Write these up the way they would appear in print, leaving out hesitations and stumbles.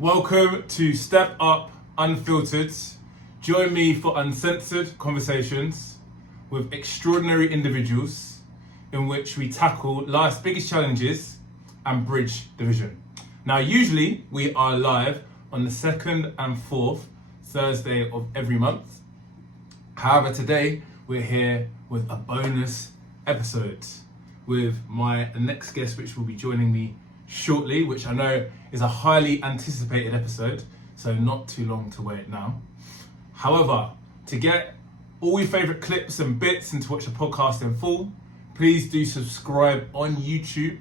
Welcome to Step Up Unfiltered. Join me for uncensored conversations with extraordinary individuals in which we tackle life's biggest challenges and bridge division. Now, usually we are live on the second and fourth Thursday of every month. However, today we're here with a bonus episode with my next guest, which will be joining me shortly, which I know is a highly anticipated episode, so not too long to wait now. However, to get all your favourite clips and bits and to watch the podcast in full, please do subscribe on YouTube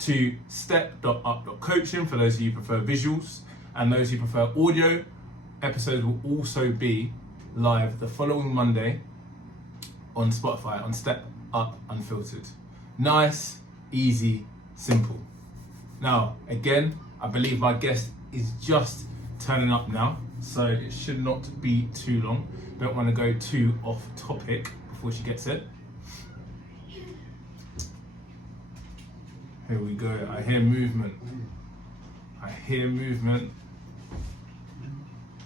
to step.up.coaching for those of you who prefer visuals, and those who prefer audio. Episodes will also be live the following Monday on Spotify on Step Up Unfiltered. Nice, easy, simple. Now, again, I believe my guest is just turning up now, so it should not be too long. Don't want to go too off topic before she gets it. Here we go. I hear movement.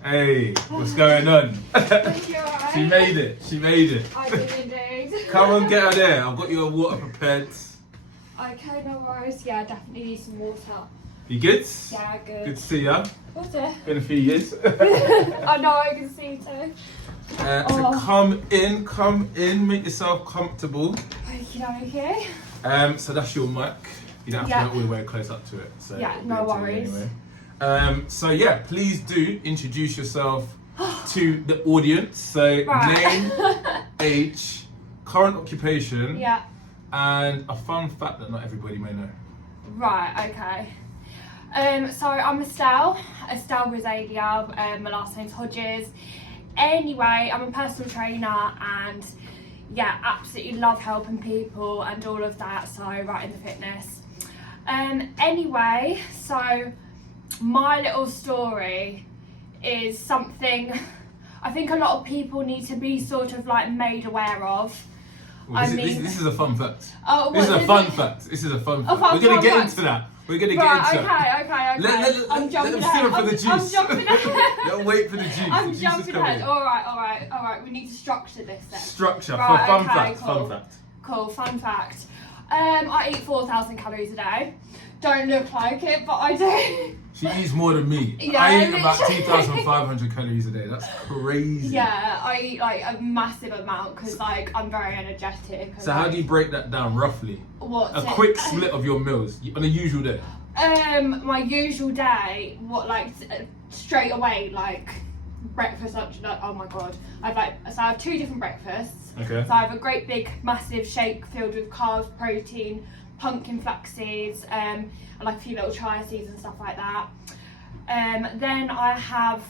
Hey, what's going on? She made it. I did indeed. Come on, get her there. I've got your water prepared. Okay, no worries. Yeah, definitely need some water. You good? Yeah, good. Good to see ya. What's it? Been a few years. I know, I can see too. So come in, make yourself comfortable. Okay. So that's your mic. You don't have to go all the way close up to it. So yeah, no worries. Anyway. So yeah, please do introduce yourself to the audience. So name, age, current occupation, and a fun fact that not everybody may know. Right, okay. So I'm Estelle Rosadia, my last name's Hodges. Anyway, I'm a personal trainer and yeah, absolutely love helping people and all of that, so right in the fitness. Anyway, so my little story is something I think a lot of people need to be sort of like made aware of. Well, this is a fun fact. Oh, this is a fun fact. We're going to get into that. Okay. I'm jumping ahead. For the juice. I'm jumping ahead. Don't wait for the juice. I'm jumping ahead. All right. We need to structure this then. Structure. Right, for fun okay, fact. cool. Fun fact. Cool. Fun fact. I eat 4,000 calories a day. Don't look like it, but I do. She eats more than me. Yeah, I eat about 2,500 calories a day. That's crazy. Yeah, I eat like a massive amount because like I'm very energetic. So how do you break that down roughly? What's a quick split of your meals on a usual day? My usual day, straight away, like breakfast, lunch, like, oh my god. I have two different breakfasts. Okay. So I have a great big massive shake filled with carbs, protein, pumpkin flax seeds, and like a few little chia seeds and stuff like that. Then I have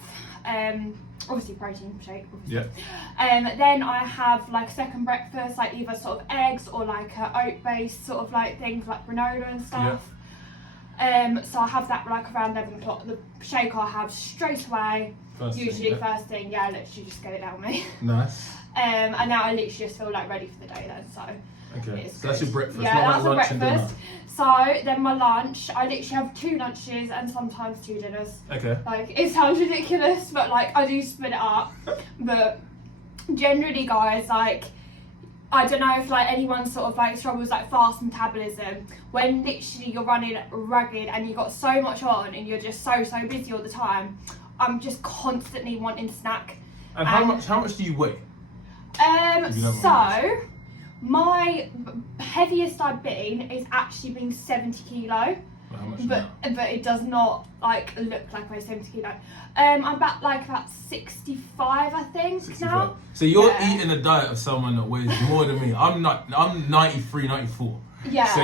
obviously protein shake. Obviously. Yeah. Then I have like second breakfast, like either sort of eggs or like oat based sort of like things like granola and stuff. Yeah. So I have that like around 11 o'clock. The shake I'll have straight away. First thing, yeah, literally just get it down me. Nice. And now I literally just feel like ready for the day then, so. Okay, so that's your breakfast. Yeah, not that's like lunch a breakfast. So then my lunch, I literally have 2 lunches and sometimes 2 dinners. Okay. Like, it sounds ridiculous, but like I do split it up. But generally, guys, like, I don't know if like anyone sort of like struggles like fast metabolism, when literally you're running ragged and you've got so much on and you're just so busy all the time. I'm just constantly wanting to snack. And how much do you weigh? So my heaviest I've been is actually been 70 kilo. Well, how much but it does not like look like I weigh 70 kilo. I'm about 65, I think 65. Now. So you're eating a diet of someone that weighs more than me. I'm 93, 94. Yeah. So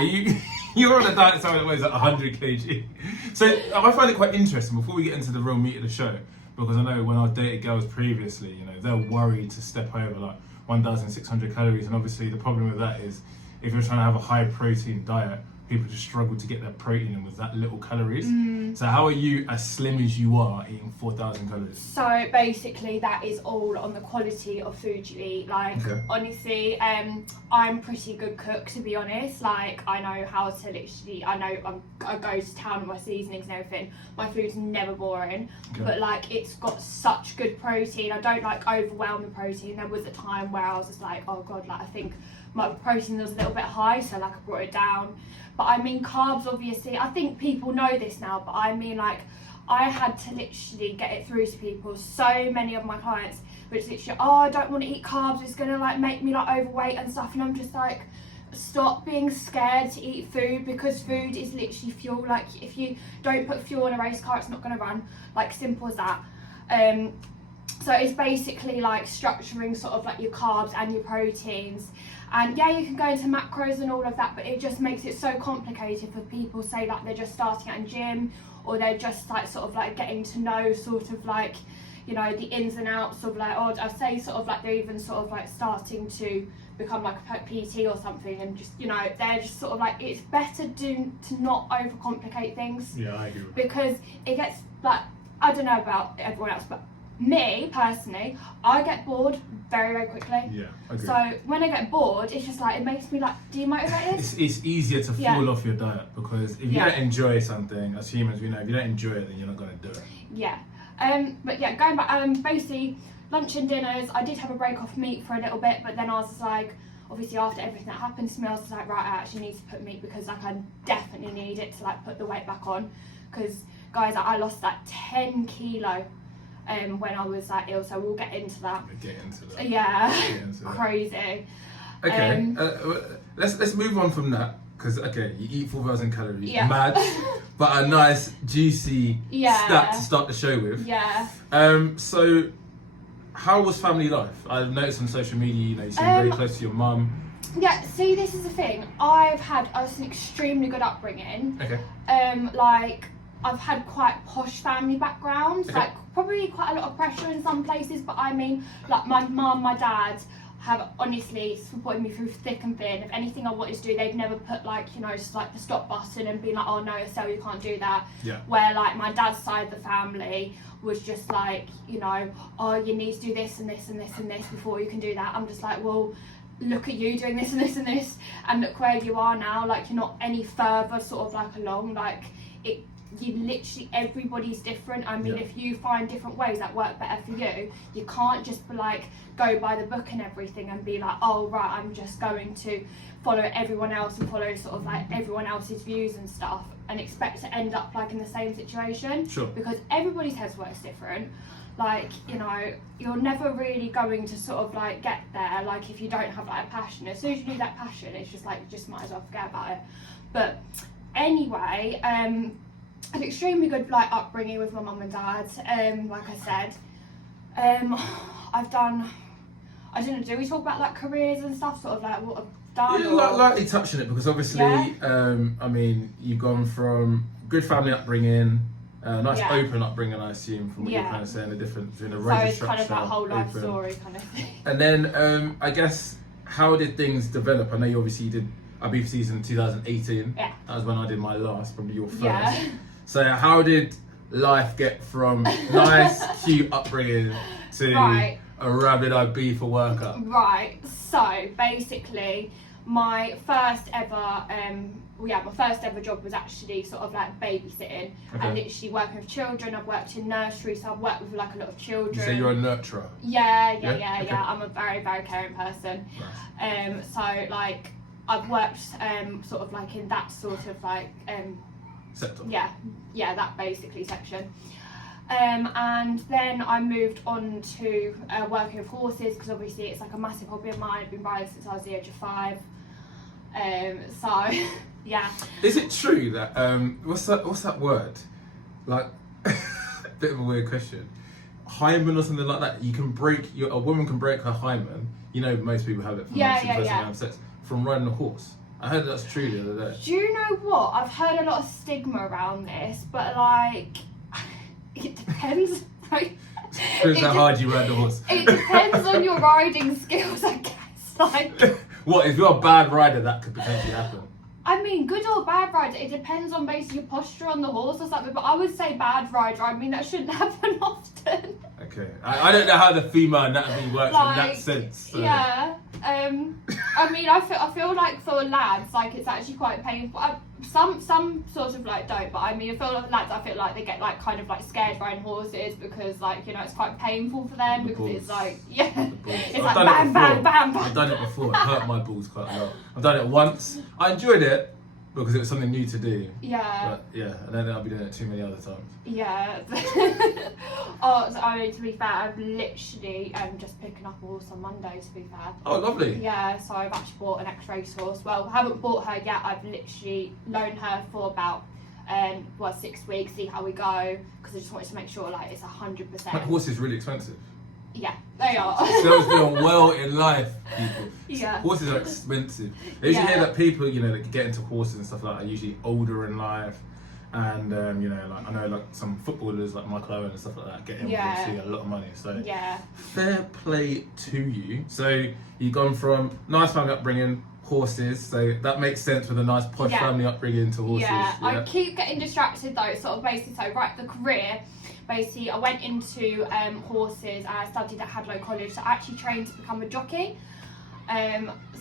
you're on a diet of someone that weighs like 100 kg. So I find it quite interesting before we get into the real meat of the show, because I know when I dated girls previously, you know, they're worried to step over like 1,600 calories, and obviously the problem with that is if you're trying to have a high protein diet, people just struggle to get their protein in with that little calories. So how are you, as slim as you are, eating 4,000 calories? So basically that is all on the quality of food you eat. Like, honestly, I'm pretty good cook, to be honest. Like, I know how to literally, I go to town with my seasonings and everything. My food's never boring, but like, it's got such good protein. I don't like overwhelm the protein. There was a time where I was just like, oh God, like I think my protein was a little bit high, so like I brought it down. But I mean, carbs, obviously, I think people know this now, but I mean, like, I had to literally get it through to people. So many of my clients were just literally, oh, I don't want to eat carbs, it's gonna like make me like overweight and stuff. And I'm just like, stop being scared to eat food, because food is literally fuel. Like, if you don't put fuel in a race car, it's not gonna run. Like, simple as that. So it's basically like structuring sort of like your carbs and your proteins. And yeah, you can go into macros and all of that, but it just makes it so complicated for people. Say like they're just starting out in gym, or they're just like sort of like getting to know sort of like, you know, the ins and outs of like, or I'd say sort of like they're even sort of like starting to become like a PT or something, and just, you know, they're just sort of like, it's better to not overcomplicate things. Yeah, I agree. Because it gets like, I don't know about everyone else, but me personally, I get bored very, very quickly. Yeah, I agree. So when I get bored, it's just like, it makes me like demotivated. It's easier to fall off your diet, because if you don't enjoy something, as humans, we know if you don't enjoy it, then you're not going to do it. Yeah. But yeah, going back, basically lunch and dinners, I did have a break off meat for a little bit, but then I was just like, obviously after everything that happened to me, I was just like, right, I actually need to put meat, because like I definitely need it to like put the weight back on. Because guys, I lost like 10 kilo when I was like ill, so we'll get into that. Get into that. Yeah, Get into that. crazy. Okay, let's move on from that, because okay, you eat 4,000 calories, mad, but a nice juicy stat to start the show with. Yeah. So how was family life? I've noticed on social media, you know, you seem very close to your mum. Yeah, see, this is the thing. I was an extremely good upbringing. Okay. Like, I've had quite posh family backgrounds, like probably quite a lot of pressure in some places, but I mean, like my mum, my dad have honestly supported me through thick and thin. If anything I wanted to do, they've never put like, you know, just like the stop button and been like, oh no, Estelle, you can't do that. Yeah. Where like my dad's side of the family was just like, you know, oh, you need to do this and this and this and this before you can do that. I'm just like, well, look at you doing this and this and this, and look where you are now. Like, you're not any further sort of like along. Like, you literally, everybody's different. I mean, if you find different ways that work better for you, you can't just be like go by the book and everything and be like, oh right, I'm just going to follow everyone else and follow sort of like everyone else's views and stuff, and expect to end up like in the same situation. Sure. Because everybody's head works different. Like, you know, you're never really going to sort of like get there, like if you don't have like a passion. As soon as you lose that passion, it's just like, you just might as well forget about it. But anyway, an extremely good like upbringing with my mum and dad. Like I said, do we talk about like careers and stuff, sort of like what I've done? Yeah, lightly touching it, because obviously, I mean, you've gone from good family upbringing, nice open upbringing, I assume, from what you're kind of saying, the difference between a razor structure. So it's kind of a whole life story kind of thing. And then, I guess, how did things develop? I know you obviously did IBFCs in 2018. Yeah. That was when I did my last, probably your first. Yeah. So how did life get from nice, cute upbringing to a rabid IB for workup? Right. So basically, my first ever job was actually sort of like babysitting and literally working with children. I've worked in nursery, so I've worked with like a lot of children. So you're a nurturer? Yeah. I'm a very, very caring person. Nice. So like I've worked sort of like in that sort of like sector. Yeah, that basically section. And then I moved on to working with horses, because obviously it's like a massive hobby of mine. I've been riding since I was the age of 5. So yeah. Is it true that what's that word? Like, bit of a weird question. Hymen or something like that. You can a woman can break her hymen. You know, most people have it from have sex from riding a horse. I heard that's true the other day. Do you know what? I've heard a lot of stigma around this, but like, it depends. Like, depends how hard you ride the horse. It depends on your riding skills, I guess. Like, what if you're a bad rider? That could potentially happen. I mean, good or bad rider, it depends on basically your posture on the horse or something, but I would say bad rider. I mean, that shouldn't happen often. Okay. I don't know how the female anatomy works in that sense. So. Yeah. I mean, I feel like for lads, like it's actually quite painful. Some sort of like don't, but I mean, I feel like lads, I feel like they get like kind of like scared riding horses because like, you know, it's quite painful for them because it's like, yeah, it's like bam, bam, bam, bam. I've done it before. It hurt my balls quite a lot. I've done it once. I enjoyed it because it was something new to do. Yeah. But yeah, and then I'll be doing it too many other times. Yeah. Oh, so, I mean, to be fair, I'm literally just picking up a horse on Monday, to be fair. Oh, lovely. Yeah, so I've actually bought an ex-race horse. Well, I haven't bought her yet. I've literally loaned her for about 6 weeks, see how we go, because I just wanted to make sure like it's 100%. That horse is really expensive. Yeah, they are. Girls doing well in life, people. Yeah. Horses are expensive. I usually hear that people, you know, that get into horses and stuff like that are usually older in life. And, you know, like I know like some footballers like Michael Owen and stuff like that get in obviously a lot of money. So fair play to you. So you've gone from nice family upbringing, horses, so that makes sense with a nice posh family upbringing to horses. Yeah, I keep getting distracted though, sort of basically, so right, the career, basically I went into horses and I studied at Hadlow College, so I actually trained to become a jockey.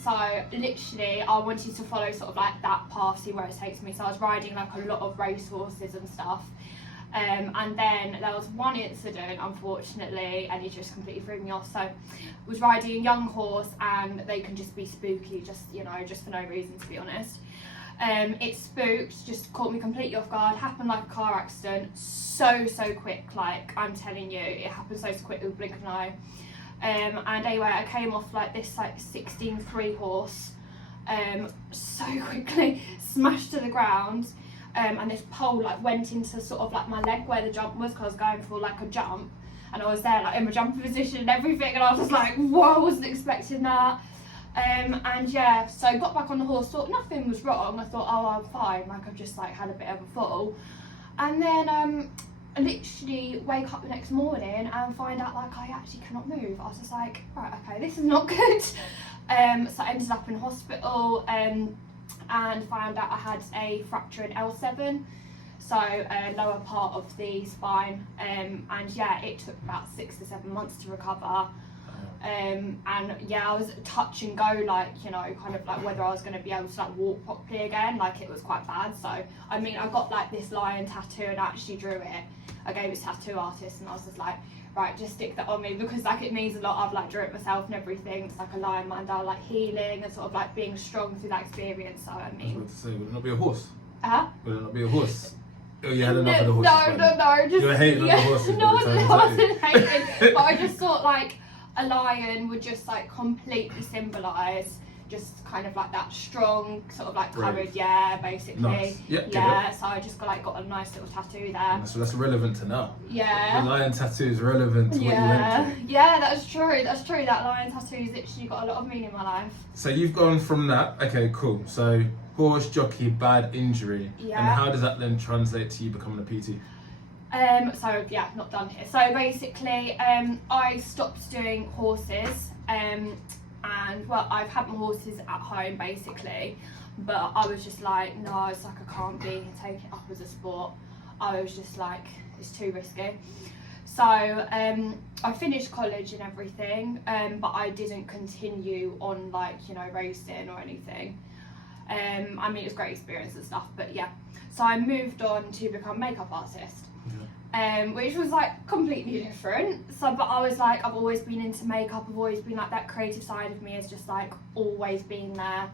So literally I wanted to follow sort of like that path, see where it takes me, so I was riding like a lot of race horses and stuff. And then there was one incident, unfortunately, and it just completely threw me off. So I was riding a young horse and they can just be spooky, just, you know, just for no reason, to be honest. It spooked, just caught me completely off guard, happened like a car accident, so quick, like I'm telling you, it happened so quick with a blink of an eye. And anyway, I came off like this like 16-3 horse, so quickly, smashed to the ground. And this pole like went into sort of like my leg where the jump was, because I was going for like a jump, and I was there like in my jumping position and everything, and I was just like, whoa, I wasn't expecting that. And yeah, so I got back on the horse, thought nothing was wrong, I thought, oh, I'm fine, like I've just like had a bit of a fall. And then I literally wake up the next morning and find out like I actually cannot move. I was just like, right, okay, this is not good. So I ended up in hospital, and found out I had a fracture in L7, so lower part of the spine, and yeah, it took about 6 to 7 months to recover. And yeah, I was touch and go, like, you know, kind of like whether I was going to be able to like walk properly again, like it was quite bad. So I mean, I got like this lion tattoo and I actually drew it. I gave it to a tattoo artist and I was just like, right, just stick that on me, because like it means a lot. I've like drew it myself and everything. It's like a lion mandala, like healing and sort of like being strong through that experience. So I mean, I was about to say, would it not be a horse? Huh? Would it not be a horse? Oh, you had enough of the horses. No, just, you were hating on the horses. No, I wasn't hating, but I just thought like a lion would just like completely symbolise just kind of like that strong sort of like courage, basically. Nice. Yeah, so I just got a nice little tattoo there. So that's relevant to now. Yeah. The lion tattoo is relevant to what you went through. Yeah, that's true. That lion tattoo's literally got a lot of meaning in my life. So you've gone from that, okay, cool. So horse, jockey, bad injury. Yeah. And how does that then translate to you becoming a PT? So yeah, not done here. So basically, I stopped doing horses, and well, I've had my horses at home basically, but I was just like, no, it's like I can't be taking it up as a sport. I was just like, it's too risky. So I finished college and everything, but I didn't continue on like, you know, racing or anything. I mean, it was a great experience and stuff, but yeah. So I moved on to become a makeup artist. Which was like completely different. So, but I was like, I've always been into makeup. I've always been like, that creative side of me has just like always been there.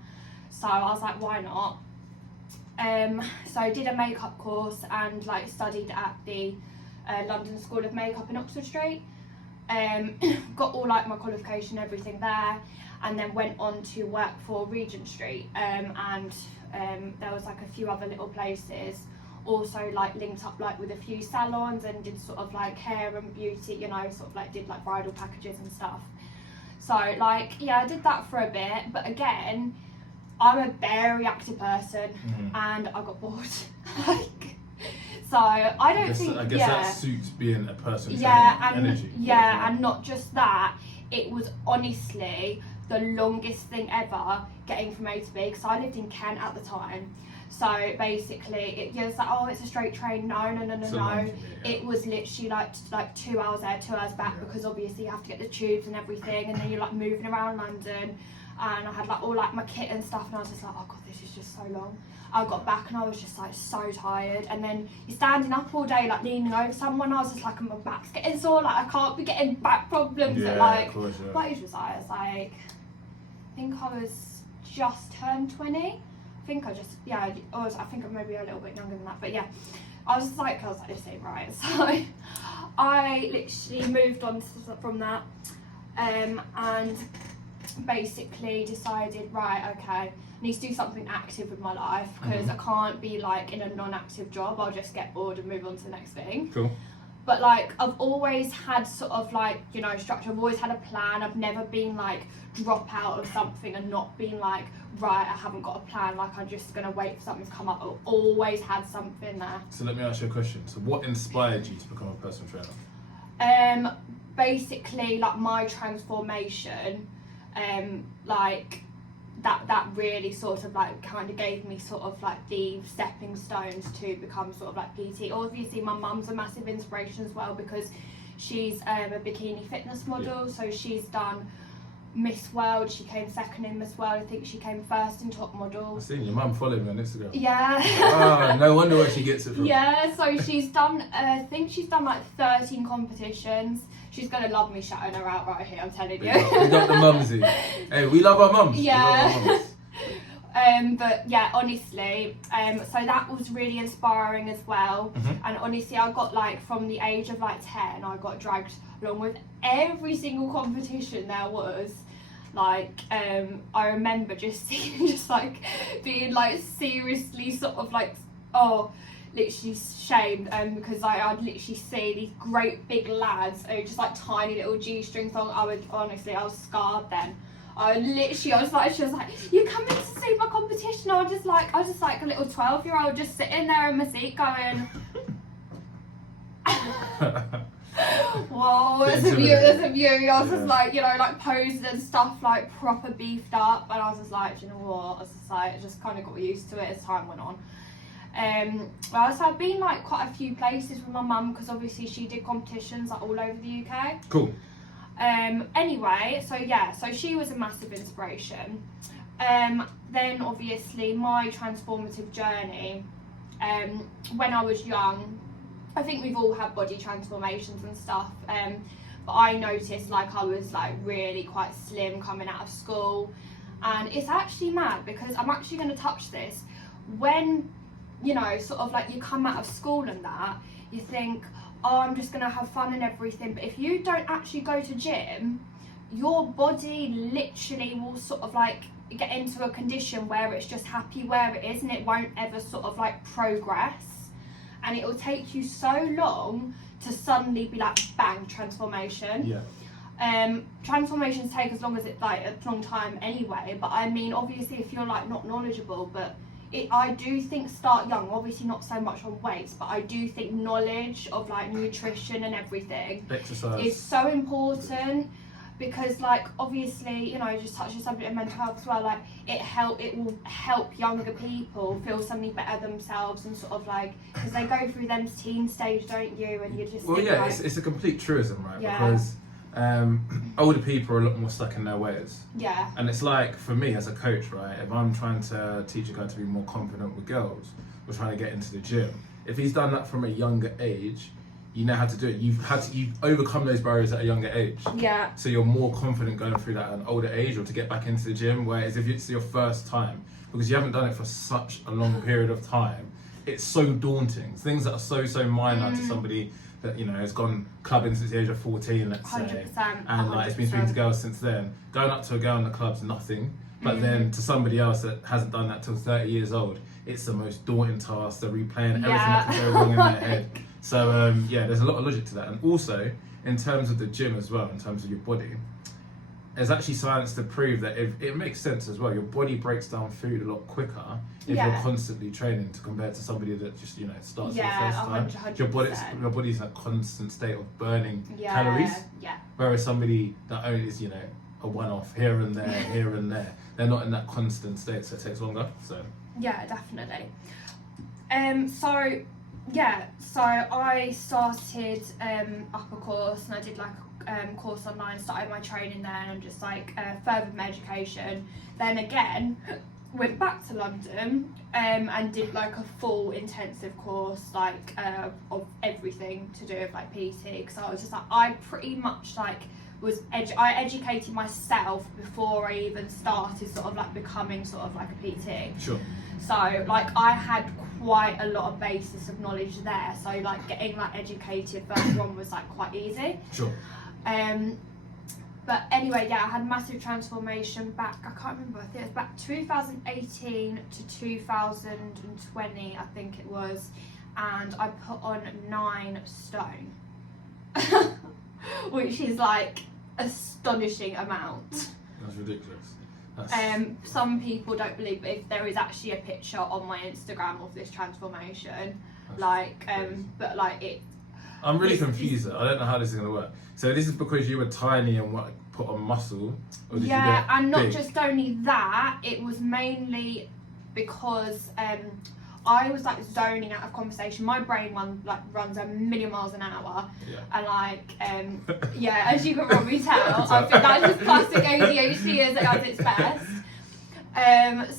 So I was like, why not? So I did a makeup course and like studied at the London School of Makeup in Oxford Street. Got all like my qualification, everything there, and then went on to work for Regent Street. And there was like a few other little places. Also like linked up like with a few salons and did sort of like hair and beauty, you know, sort of like did like bridal packages and stuff. So like, yeah, I did that for a bit, but again, I'm a very active person and I got bored. Like, so I guess that suits being a person. Yeah, and energy. Yeah, and not just that, it was honestly the longest thing ever getting from A to B, because I lived in Kent at the time. So basically, it was like, oh, it's a straight train. No. It was literally like 2 hours there, 2 hours back, because obviously you have to get the tubes and everything, and then you're like moving around London. And I had like all like my kit and stuff, and I was just like, oh god, this is just so long. I got back and I was just like so tired, and then you're standing up all day like leaning over someone. I was just like, my back's getting sore, like I can't be getting back problems at like, what age was I? I was like, I think I was just turned 20. I think I think I'm maybe a little bit younger than that, but yeah, I was like, this ain't right. So I literally moved on from that, and basically decided, right, okay, I need to do something active with my life, because I can't be like in a non-active job. I'll just get bored and move on to the next thing. Cool. But like, I've always had sort of like, you know, structure. I've always had a plan. I've never been like drop out of something and not been like, right, I haven't got a plan, like I'm just gonna wait for something to come up. I've always had something there. So let me ask you a question. So what inspired you to become a personal trainer? Basically like my transformation, like that really sort of like kind of gave me sort of like the stepping stones to become sort of like PT. Obviously my mum's a massive inspiration as well, because she's a bikini fitness model, so she's done Miss World, she came second in Miss World, I think she came first in Top Model. I've seen your mum following me on Instagram. Yeah. Oh, no wonder where she gets it from. Yeah, so she's done, I think she's done like 13 competitions. She's going to love me shouting her out right here, I'm telling you. We got the mumsy. Hey, we love our mums. Yeah. We love our mums. But yeah, honestly, so that was really inspiring as well. And honestly, I got like from the age of like 10, I got dragged along with every single competition there was. Like, I remember just like being like seriously sort of like, literally shamed, because I'd literally see these great big lads who just like tiny little G-strings on. I was scarred then. She was like, you coming to see my competition? I was just like a little 12-year-old just sitting there in my seat going, whoa, there's a view. I was just like, you know, like posing and stuff, like proper beefed up, and I was just like, do you know what? I was just like, I just kind of got used to it as time went on. So I've been like quite a few places with my mum, because obviously she did competitions like all over the UK. Cool. Anyway, so she was a massive inspiration. Then obviously my transformative journey, when I was young, I think we've all had body transformations and stuff, but I noticed like I was like really quite slim coming out of school, and it's actually mad, because I'm actually going to touch this. When, you know, sort of like you come out of school and that, you think, oh, I'm just going to have fun and everything, but if you don't actually go to gym, your body literally will sort of like get into a condition where it's just happy where it is, and it won't ever sort of like progress, and it will take you so long to suddenly be like, bang, transformation. Yeah. Transformations take as long as a long time anyway, but I mean, obviously if you're like not knowledgeable, but I do think start young, obviously not so much on weights, but I do think knowledge of like nutrition and everything is so important, because like obviously, you know, just touching subject of mental health as well, like it will help younger people feel suddenly better themselves, and sort of like, because they go through them teen stage, don't you, and you just it's a complete truism, right? Yeah. Because older people are a lot more stuck in their ways. Yeah. And it's like, for me as a coach, right, if I'm trying to teach a guy to be more confident with girls, or trying to get into the gym, if he's done that from a younger age, you know how to do it. You've overcome those barriers at a younger age. Yeah. So you're more confident going through that at an older age, or to get back into the gym. Whereas if it's your first time, because you haven't done it for such a long period of time, it's so daunting. Things that are so minor to somebody that, you know, has gone clubbing since the age of 14, let's say, 100%, and like it's been speaking to girls since then. Going up to a girl in the club's nothing, but then to somebody else that hasn't done that till 30 years old, it's the most daunting task. They're replaying everything that can go wrong in their head. So there's a lot of logic to that. And also, in terms of the gym as well, in terms of your body, there's actually science to prove that if it makes sense as well, your body breaks down food a lot quicker if you're constantly training, to compare to somebody that just, you know, starts for the first time. 100%. Your body's in a constant state of burning calories. Yeah. Whereas somebody that only is, you know, a one-off here and there, here and there. They're not in that constant state, so it takes longer. So yeah, definitely. So I started up a course, and I did like a course online, started my training there, and just like furthered my education. Then again, went back to London and did like a full intensive course, like of everything to do with like PT, because I was just like, I pretty much like I educated myself before I even started sort of like becoming sort of like a PT. sure. So like I had quite a lot of basis of knowledge there, so like getting like educated further on was like quite easy. Sure. But anyway, yeah, I had a massive transformation back, I can't remember, I think it was back 2018 to 2020, I think it was, and I put on 9 stone, which is like astonishing amount. That's ridiculous. Some people don't believe, but if there is actually a picture on my Instagram of this transformation, but like it. I'm really confused. I don't know how this is gonna work. So this is because you were tiny and put on muscle, or did Yeah, you get and not big? just only that, it was mainly because I was like zoning out of conversation. My brain runs a million miles an hour, Yeah. and like yeah, as you can probably tell, I think that's just classic ADHD at its best.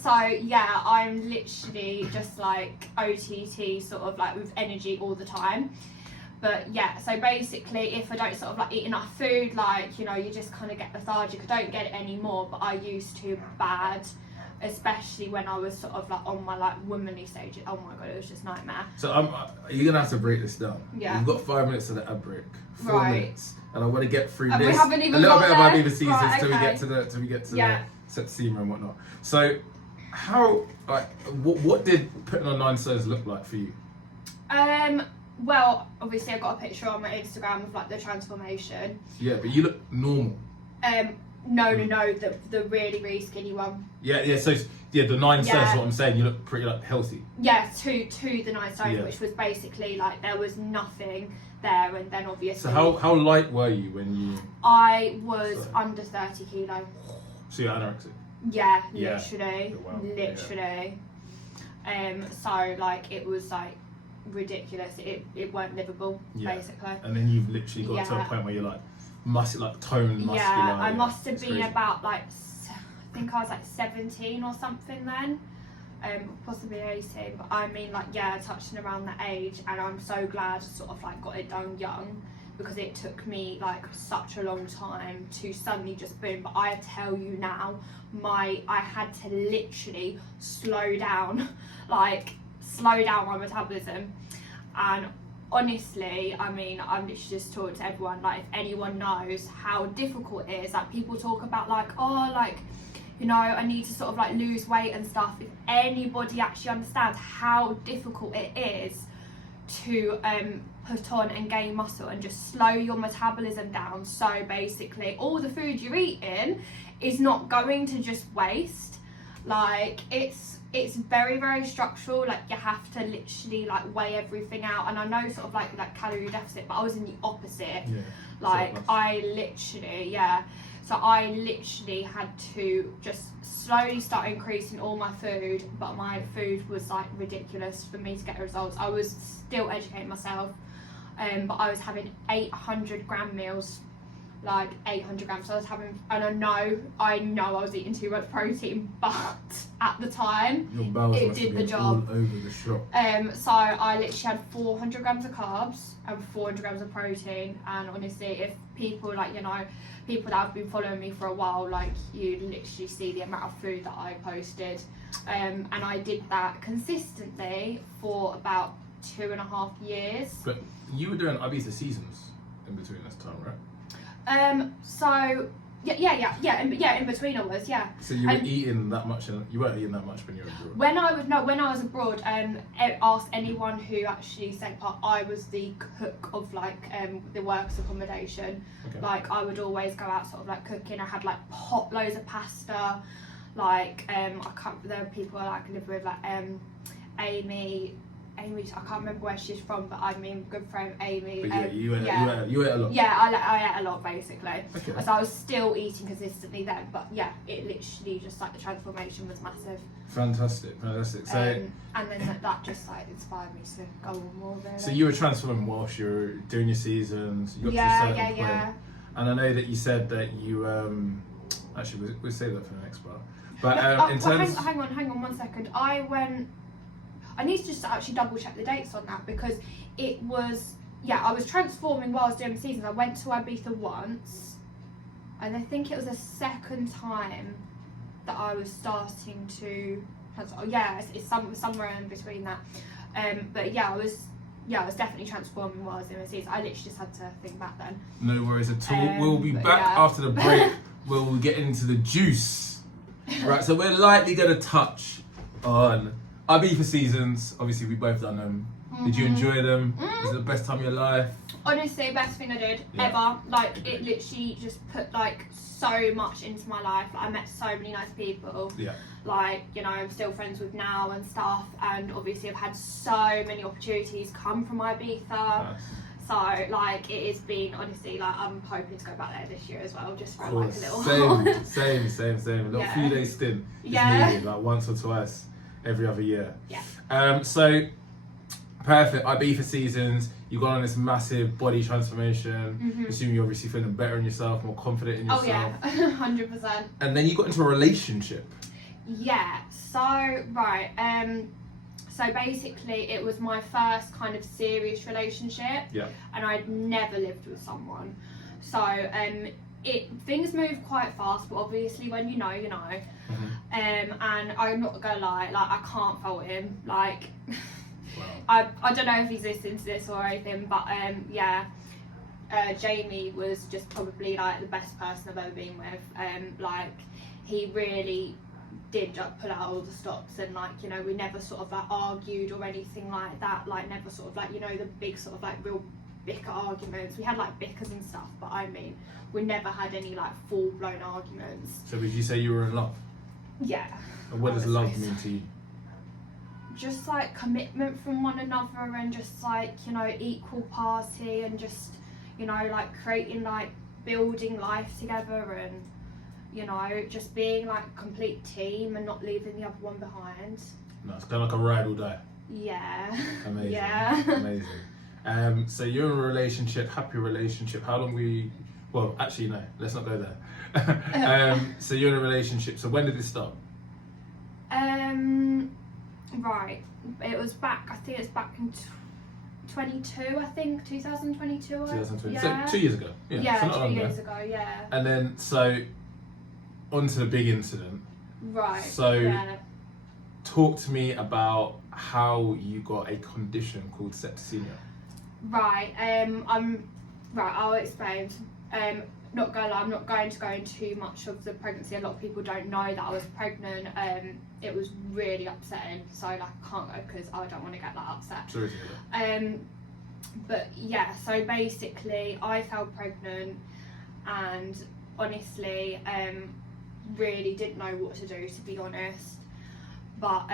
So yeah, I'm literally just like OTT, sort of like with energy all the time. But yeah, so basically if I don't sort of like eat enough food, like, you know, you just kind of get lethargic. I don't get it anymore, but I used to bad, especially when I was sort of like on my like womanly stage. Oh my god, it was just nightmare. So you're gonna have to break this down. Yeah. You've got 5 minutes to the ad break. 4 Right. minutes, and I want to get through And we this. haven't even a little got bit about there. Beaver Seasons Right, till we okay. get to Yeah. the september and whatnot. So how what did putting on 9 stones look like for you? Well, obviously I've got a picture on my Instagram of like the transformation. Yeah, but you look normal. No, the really, really skinny one. Yeah. So the 9 stones Yeah. is what I'm saying. You look pretty like healthy. Yeah, to the 9 stone, Yeah. which was basically like there was nothing there, and then obviously. So how light were you when you? I was Sorry. under 30 kilo. So you're anorexic. Yeah, Yeah. literally, Wow. literally. So like it was like ridiculous. It weren't livable, Yeah. basically. And then you've literally got to a Yeah. point where you're like toned, muscular. Yeah, I must have It's been crazy. about like, I think I was like 17 or something then, possibly 18. But I mean, like, yeah, touching around that age, and I'm so glad I sort of like got it done young, because it took me like such a long time to suddenly just boom. But I tell you now, I had to literally slow down my metabolism. And honestly, I mean, I'm literally just talking to everyone, like, if anyone knows how difficult it is, like, people talk about like, oh, like, you know, I need to sort of like lose weight and stuff. If anybody actually understands how difficult it is to put on and gain muscle and just slow your metabolism down, so basically all the food you're eating is not going to just waste. Like, it's very, very structural. Like, you have to literally like weigh everything out. And I know sort of like calorie deficit, but I was in the opposite. Yeah. Like, Surplus. So I literally had to just slowly start increasing all my food, but my food was like ridiculous for me to get results. I was still educating myself, but I was having 800-gram meals, like 800 grams. So I was having, and I know I was eating too much protein, but at the time, Your bowels it must did have the been job. all over the shop. So I literally had 400 grams of carbs and 400 grams of protein. And honestly, if people like, you know, people that have been following me for a while, like, you literally see the amount of food that I posted. And I did that consistently for about 2.5 years. But you were doing Ibiza Seasons in between this time, right? So yeah, in between I was, yeah. So you were And- eating that much, and you weren't eating that much when you were abroad. When I was abroad, ask anyone who actually said part, I was the cook of like the works accommodation. Okay. Like, I would always go out sort of like cooking. I had like pot loads of pasta. Like, I can't. There were people I like live with, like Amy, Amy, I can't remember where she's from, but I mean, good friend Amy. But yeah, you ate a lot. Yeah, I ate a lot basically. Okay. So I was still eating consistently then, but yeah, it literally just like the transformation was massive. Fantastic. So, and then that just like inspired me to go on more. Really. so you were transforming whilst you were doing your seasons. You got to a certain point. Yeah. And I know that you said that you actually we'll save that for the next part. But in well, terms, hang on 1 second. I need to just actually double check the dates on that because it was I was transforming while I was doing the seasons. I went to Ibiza once, and I think it was the second time that I was starting to. It's somewhere in between that. But I was definitely transforming while I was doing the seasons. I literally just had to think back then. no worries at all. We'll be back after the break. We'll get into the juice. Right, so we're lightly going to touch on Ibiza seasons. Obviously, we both done them. Did you enjoy them? Was it the best time of your life? Honestly, best thing I did ever. Like, it literally just put like so much into my life. Like, I met so many nice people. Yeah. Like, you know, I'm still friends with now and stuff. And obviously, I've had so many opportunities come from Ibiza. Nice. So, like, it has been, honestly, like, I'm hoping to go back there this year as well, just for like a little Same. A little few days stint is needed, like once or twice every other year. Yeah. So, perfect. Ibiza seasons, you got on this massive body transformation. Assuming you're obviously feeling better in yourself, more confident in yourself. Oh, yeah, 100%. And then you got into a relationship. Yeah, so, right, so basically it was my first kind of serious relationship. Yeah. And I'd never lived with someone. So things move quite fast, but obviously when you know, you know. And I'm not gonna lie, like I can't fault him. Like Wow. I don't know if he's listening to this or anything, but Jamie was just probably like the best person I've ever been with. Like he really did like pull out all the stops, and like, you know, we never sort of like argued or anything like that, like never sort of like, you know, the big sort of like real bicker arguments. We had like bickers and stuff, but I mean we never had any like full blown arguments. So would you say you were in love? Yeah. And what does love mean to you? Just like commitment from one another, and just like, you know, equal party, and just, you know, like creating like building life together, and you know, just being like a complete team and not leaving the other one behind. No, it's kind of like a ride or die. Yeah. Amazing. Yeah. Amazing. So you're in a relationship, happy relationship. How long were you? Well, actually, no. Let's not go there. So you're in a relationship. So when did this start? Right. It was back. I think it's back in 22. I think 2022. 2020. Yeah. So 2 years ago. Yeah, so not 2 long years ago. ago. Yeah. And then so on to the big incident. Right. So yeah. talk to me about how you got a condition called septicemia. Right. I'll explain. Not gonna lie, I'm not going to go into too much of the pregnancy. A lot of people don't know that I was pregnant. It was really upsetting, so like I can't go because I don't want to get that upset. Sorry to hear that. But yeah, so basically I fell pregnant, and honestly, really didn't know what to do, to be honest. But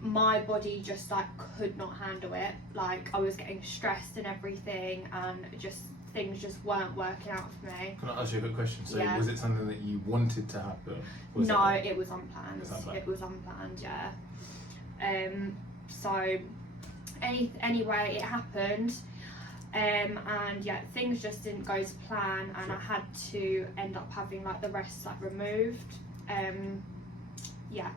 my body just like could not handle it. Like I was getting stressed and everything, and just things just weren't working out for me. Can I ask you a quick question? So Yeah. was it something that you wanted to happen? No, it was unplanned. It was unplanned. Yeah. So anyway, it happened. And yeah, things just didn't go to plan, and Sure. I had to end up having like the rest like removed. Yeah,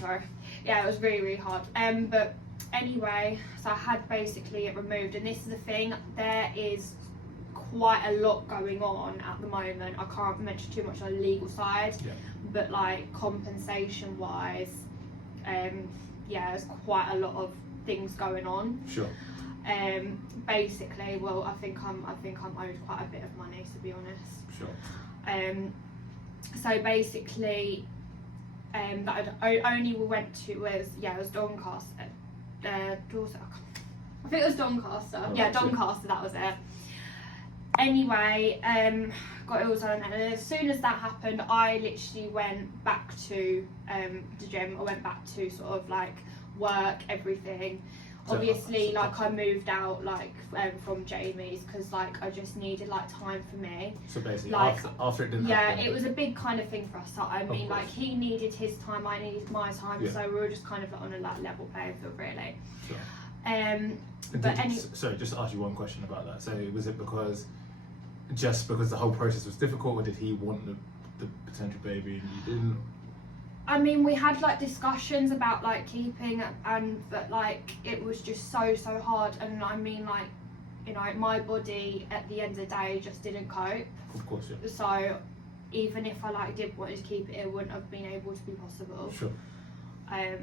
sorry. Yeah, it was really, really hard. But anyway, so I had basically it removed, and this is the thing, there is quite a lot going on at the moment. I can't mention too much on the legal side, Yeah. but like compensation wise, yeah, there's quite a lot of things going on. Sure. Basically, well, I think I'm owed quite a bit of money, to be honest. Sure. So basically, that I only went to was it was Doncaster, Dorset. I think it was Doncaster. Oh, Yeah, sure. Doncaster. That was it. Anyway, got it all done, and as soon as that happened, I literally went back to the gym. I went back to sort of like work, everything. obviously like I moved out like from Jamie's because like I just needed like time for me. So basically, like after it didn't yeah, happen, it was a big kind of thing for us. So, I mean, like he needed his time, I needed my time, so we were just kind of like on a like level playing field, really. Sure. Sorry, just to ask you one question about that. So was it because the whole process was difficult, or did he want the potential baby and you didn't? I mean, we had like discussions about like keeping, but like it was just so hard. And I mean, like, you know, my body at the end of the day just didn't cope. Of course, yeah. So even if I like did want to keep it, it wouldn't have been able to be possible. Sure.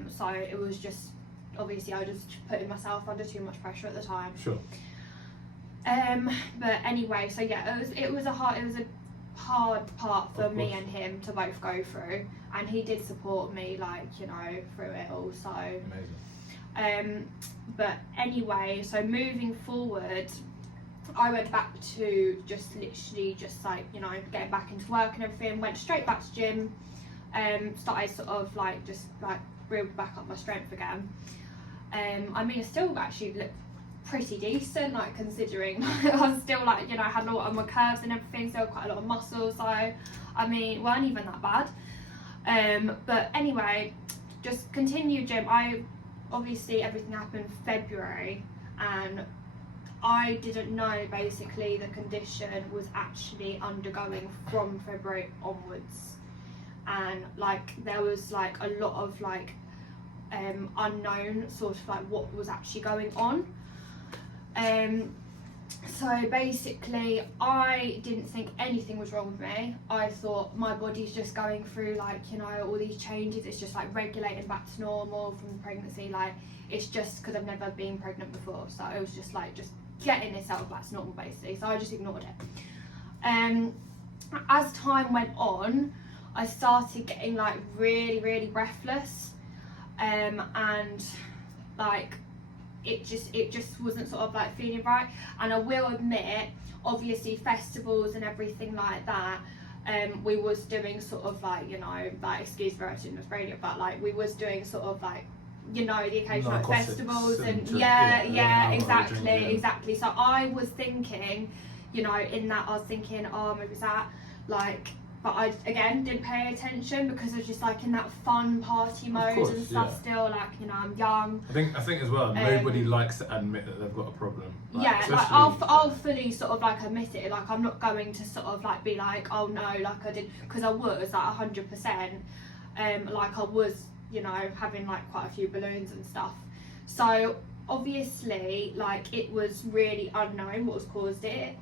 So it was just obviously I was just putting myself under too much pressure at the time. Sure. But anyway, so yeah, it was a hard part for me and him to both go through, and he did support me, like, you know, through it all. So amazing. But anyway, so moving forward, I went back to just literally just like, you know, getting back into work and everything. Went straight back to gym. Started sort of like just like build back up my strength again. I mean, I still actually look pretty decent, like considering I was still like, you know, I had a lot of my curves and everything, still quite a lot of muscle, so I mean, it weren't even that bad. But anyway, just continue gym. Obviously everything happened February, and I didn't know basically the condition was actually undergoing from February onwards, and like there was like a lot of like unknown sort of like what was actually going on. So basically I didn't think anything was wrong with me. I thought my body's just going through like, you know, all these changes. It's just like regulating back to normal from pregnancy. Like it's just because I've never been pregnant before, so it was just like just getting itself back to normal basically. So I just ignored it. As time went on, I started getting like really breathless, and like it just wasn't sort of like feeling right. And I will admit, obviously festivals and everything like that, we was doing sort of like, you know, like, excuse me, I shouldn't have radio, but like we was doing sort of like, you know, the occasional like festivals and exactly. So I was thinking, you know, in that I was thinking, oh, maybe it's that, like, but I again didn't pay attention because I was just like in that fun party mode and stuff. Still, like, you know, I'm young. I think as well, nobody likes to admit that they've got a problem. Like, yeah, like I'll fully sort of like admit it. Like I'm not going to sort of like be like, oh no, like I did, because I was like 100%. Like I was, you know, having like quite a few balloons and stuff. So obviously, like it was really unknown what was caused it.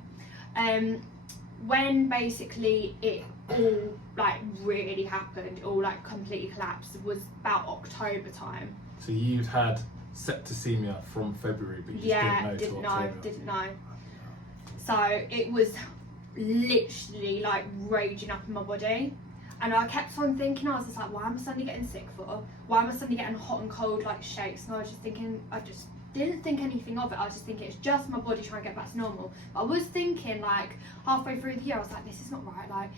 When basically it all like really happened, all like completely collapsed, was about October time. So you'd had septicemia from February, but you didn't know. So it was literally like raging up in my body, and I kept on thinking, I was just like, why am I suddenly getting sick for? Why am I suddenly getting hot and cold like shakes? And I was just thinking, I just didn't think anything of it. I was just thinking it's just my body trying to get back to normal. But I was thinking like halfway through the year, I was like, this is not right. Like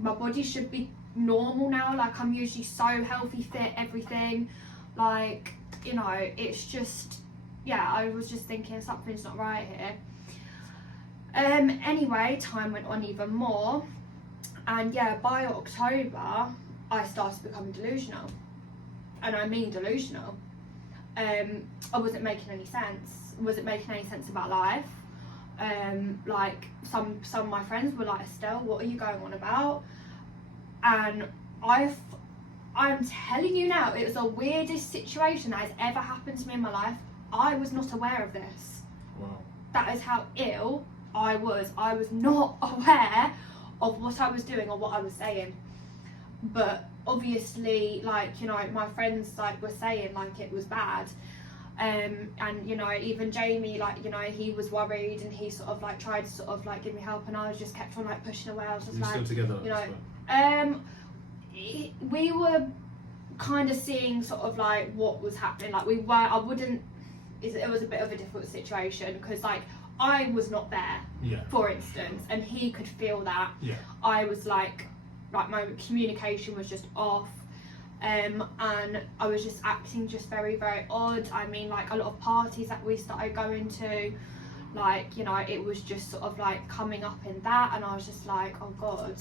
my body should be normal now. Like I'm usually so healthy, fit, everything. Like, you know, it's just, yeah, I was just thinking something's not right here. Anyway, time went on even more, and yeah, by October I started becoming delusional, and I mean delusional. I wasn't making any sense. Wasn't making any sense about life. Like some of my friends were like, Estelle, what are you going on about? And I'm telling you now, it was the weirdest situation that has ever happened to me in my life. I was not aware of this. Wow. That is how ill I was. I was not aware of what I was doing or what I was saying. But obviously, like, you know, my friends like were saying like it was bad. And you know, even Jamie, like, you know, he was worried and he sort of like tried to sort of like give me help, and I was just kept on like pushing away. I was just like, still together, you know, we were kind of seeing sort of like what was happening. Like it was a bit of a difficult situation because like I was not there, for instance, and he could feel that. I was like my communication was just off. and I was just acting just very, very odd. I mean, like a lot of parties that we started going to, like, you know, it was just sort of like coming up in that, and I was just like, oh God.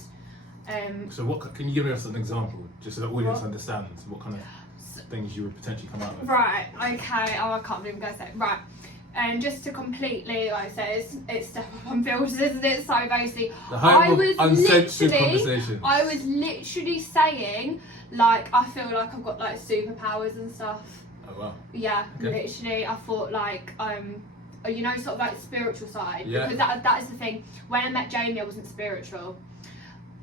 So what can you give us an example, just so the audience understands what kind of things you would potentially come out with? Right, okay, oh I can't believe I'm going to say it. Right, and just to completely, like I say, it's Step Up Unfiltered, isn't it? So basically, I was literally saying, like, I feel like I've got like superpowers and stuff. Oh wow. Yeah, okay. Literally, I thought like, you know, sort of like spiritual side. Yeah. Because that is the thing. When I met Jamie, I wasn't spiritual.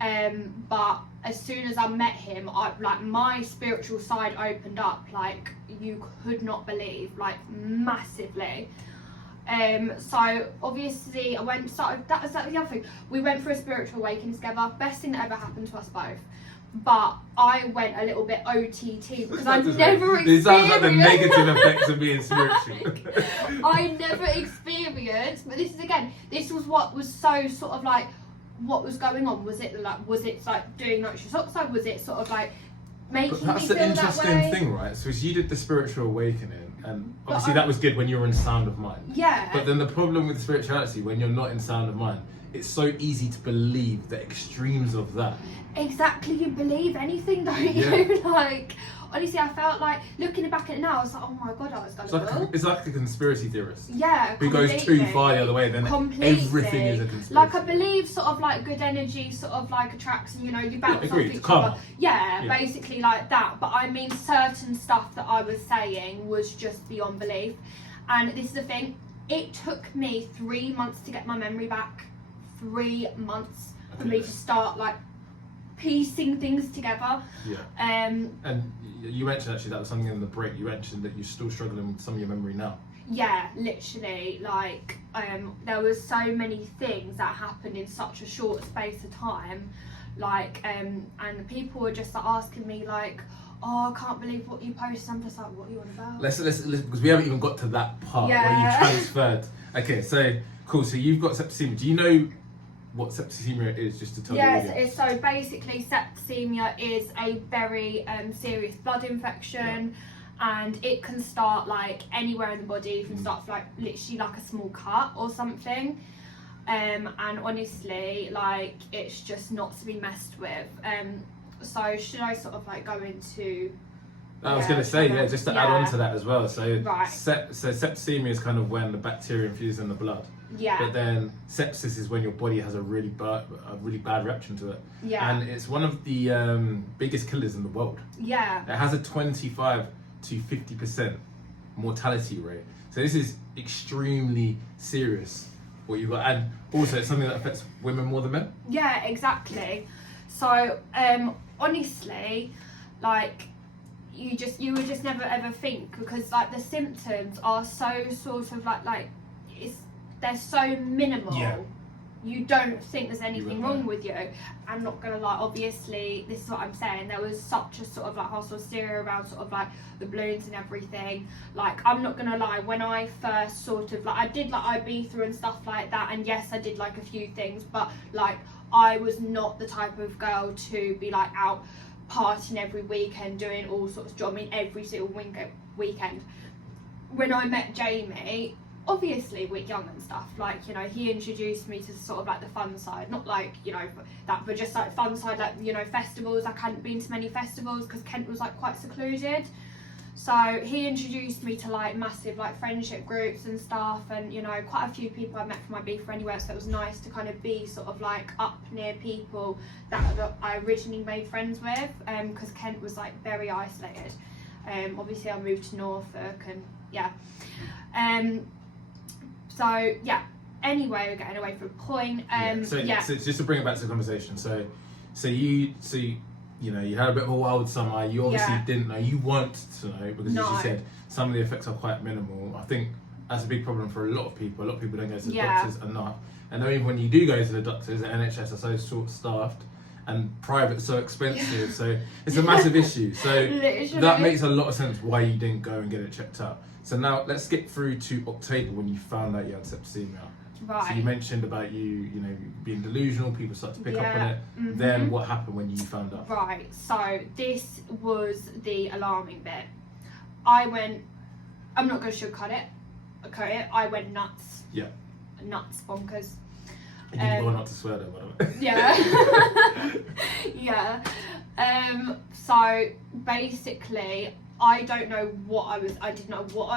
But as soon as I met him, like my spiritual side opened up like you could not believe, like massively. So obviously that was like the other thing. We went for a spiritual awakening together. Best thing that ever happened to us both. But I went a little bit OTT because I've never experienced. It sounds like the negative effects of being spiritual. I never experienced, but this was what was so sort of like, what was going on? Was it like doing nitrous oxide? Was it sort of like making me feel that way? That's the interesting thing, right? So you did the spiritual awakening, and obviously that was good when you were in sound of mind. Yeah. But then the problem with spirituality, when you're not in sound of mind, it's so easy to believe the extremes of that. Exactly, you believe anything, don't you? Yeah. Like, honestly, I felt like, looking back at it now, I was like, oh my God, I was gullible. It's like a conspiracy theorist. Yeah, who goes too far the other way, then everything is a conspiracy. Like, I believe sort of like good energy sort of like attracts, and you know, you bounce off each other. Yeah, basically like that. But I mean, certain stuff that I was saying was just beyond belief. And this is the thing, it took me 3 months to get my memory back. 3 months for me to start like piecing things together. Yeah. And you mentioned actually that was something in the break. You mentioned that you're still struggling with some of your memory now. Yeah, literally. Like there was so many things that happened in such a short space of time. Like and people were just like, asking me like, oh, I can't believe what you posted. I'm just like, what are you on about? Let's because we haven't even got to that part where you transferred. Okay, so cool. So you've got septicemia. Do you know what septicemia is, just to tell you? Yes, so basically septicemia is a very serious blood infection, and it can start like anywhere in the body. It can start like literally like a small cut or something, and honestly, like, it's just not to be messed with. So should I sort of like go into... I was going to say, just to add on to that as well. So, so septicemia is kind of when the bacteria infuse in the blood. Yeah. But then sepsis is when your body has a really bad reaction to it. Yeah. And it's one of the biggest killers in the world. Yeah. It has a 25 to 50% mortality rate. So this is extremely serious, what you've got. And also it's something that affects women more than men. Yeah, exactly. So, honestly, like, you would just never ever think, because like the symptoms are so sort of like they're so minimal. Yeah. You don't think there's anything wrong with you. I'm not gonna lie, obviously this is what I'm saying, there was such a sort of like hostile hysteria around sort of like the balloons and everything. Like, I'm not gonna lie, when I first sort of like, I did like Ibiza and stuff like that, and yes, I did like a few things, but like I was not the type of girl to be like out partying every weekend, doing all sorts of jobs. I mean, every single weekend. When I met Jamie, obviously we're young and stuff, like, you know, he introduced me to sort of like the fun side, not like, you know, that, but just like fun side, like, you know, festivals. I hadn't been to many festivals because Kent was like quite secluded. So he introduced me to like massive like friendship groups and stuff, and you know, quite a few people I met from Ibiza anywhere, so it was nice to kind of be sort of like up near people that I originally made friends with, because Kent was like very isolated. Obviously I moved to Norfolk, and yeah. So yeah, anyway, we're getting away from the point. So just to bring it back to the conversation, so you know, you had a bit of a wild summer. You obviously didn't know. You wanted to know because, as you said, some of the effects are quite minimal. I think that's a big problem for a lot of people. A lot of people don't go to the doctors enough. And even when you do go to the doctors, the NHS are so short-staffed and private so expensive. So it's a massive issue. So that makes a lot of sense why you didn't go and get it checked out. So now let's skip through to October when you found out you had septicemia. Right. So you mentioned about you know, being delusional, people start to pick up on it. Then what happened when you found out? Right, so this was the alarming bit. I'm not going to sugarcoat it. I went nuts. Yeah. Nuts, bonkers. You didn't go not to swear though, by the way. Yeah. Yeah. So basically, I didn't know what I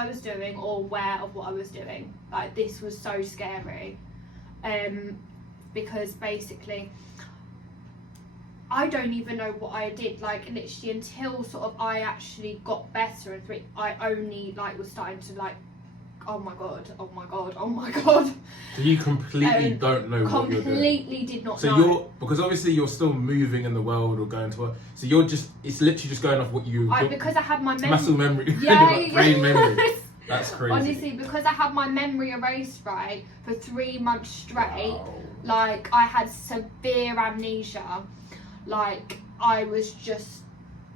was doing or aware of what I was doing. Like, this was so scary. Because basically, I don't even know what I did, like, literally until sort of I actually got better and I only like was starting to like, oh my god. So you completely don't know what you're doing. Completely did not know. So because obviously you're still moving in the world or going to work. So it's literally just going off what you. Because I had my muscle memory. Yeah, brain memory. That's crazy. Honestly, because I had my memory erased, right, for 3 months straight. Wow. Like, I had severe amnesia. Like, I was just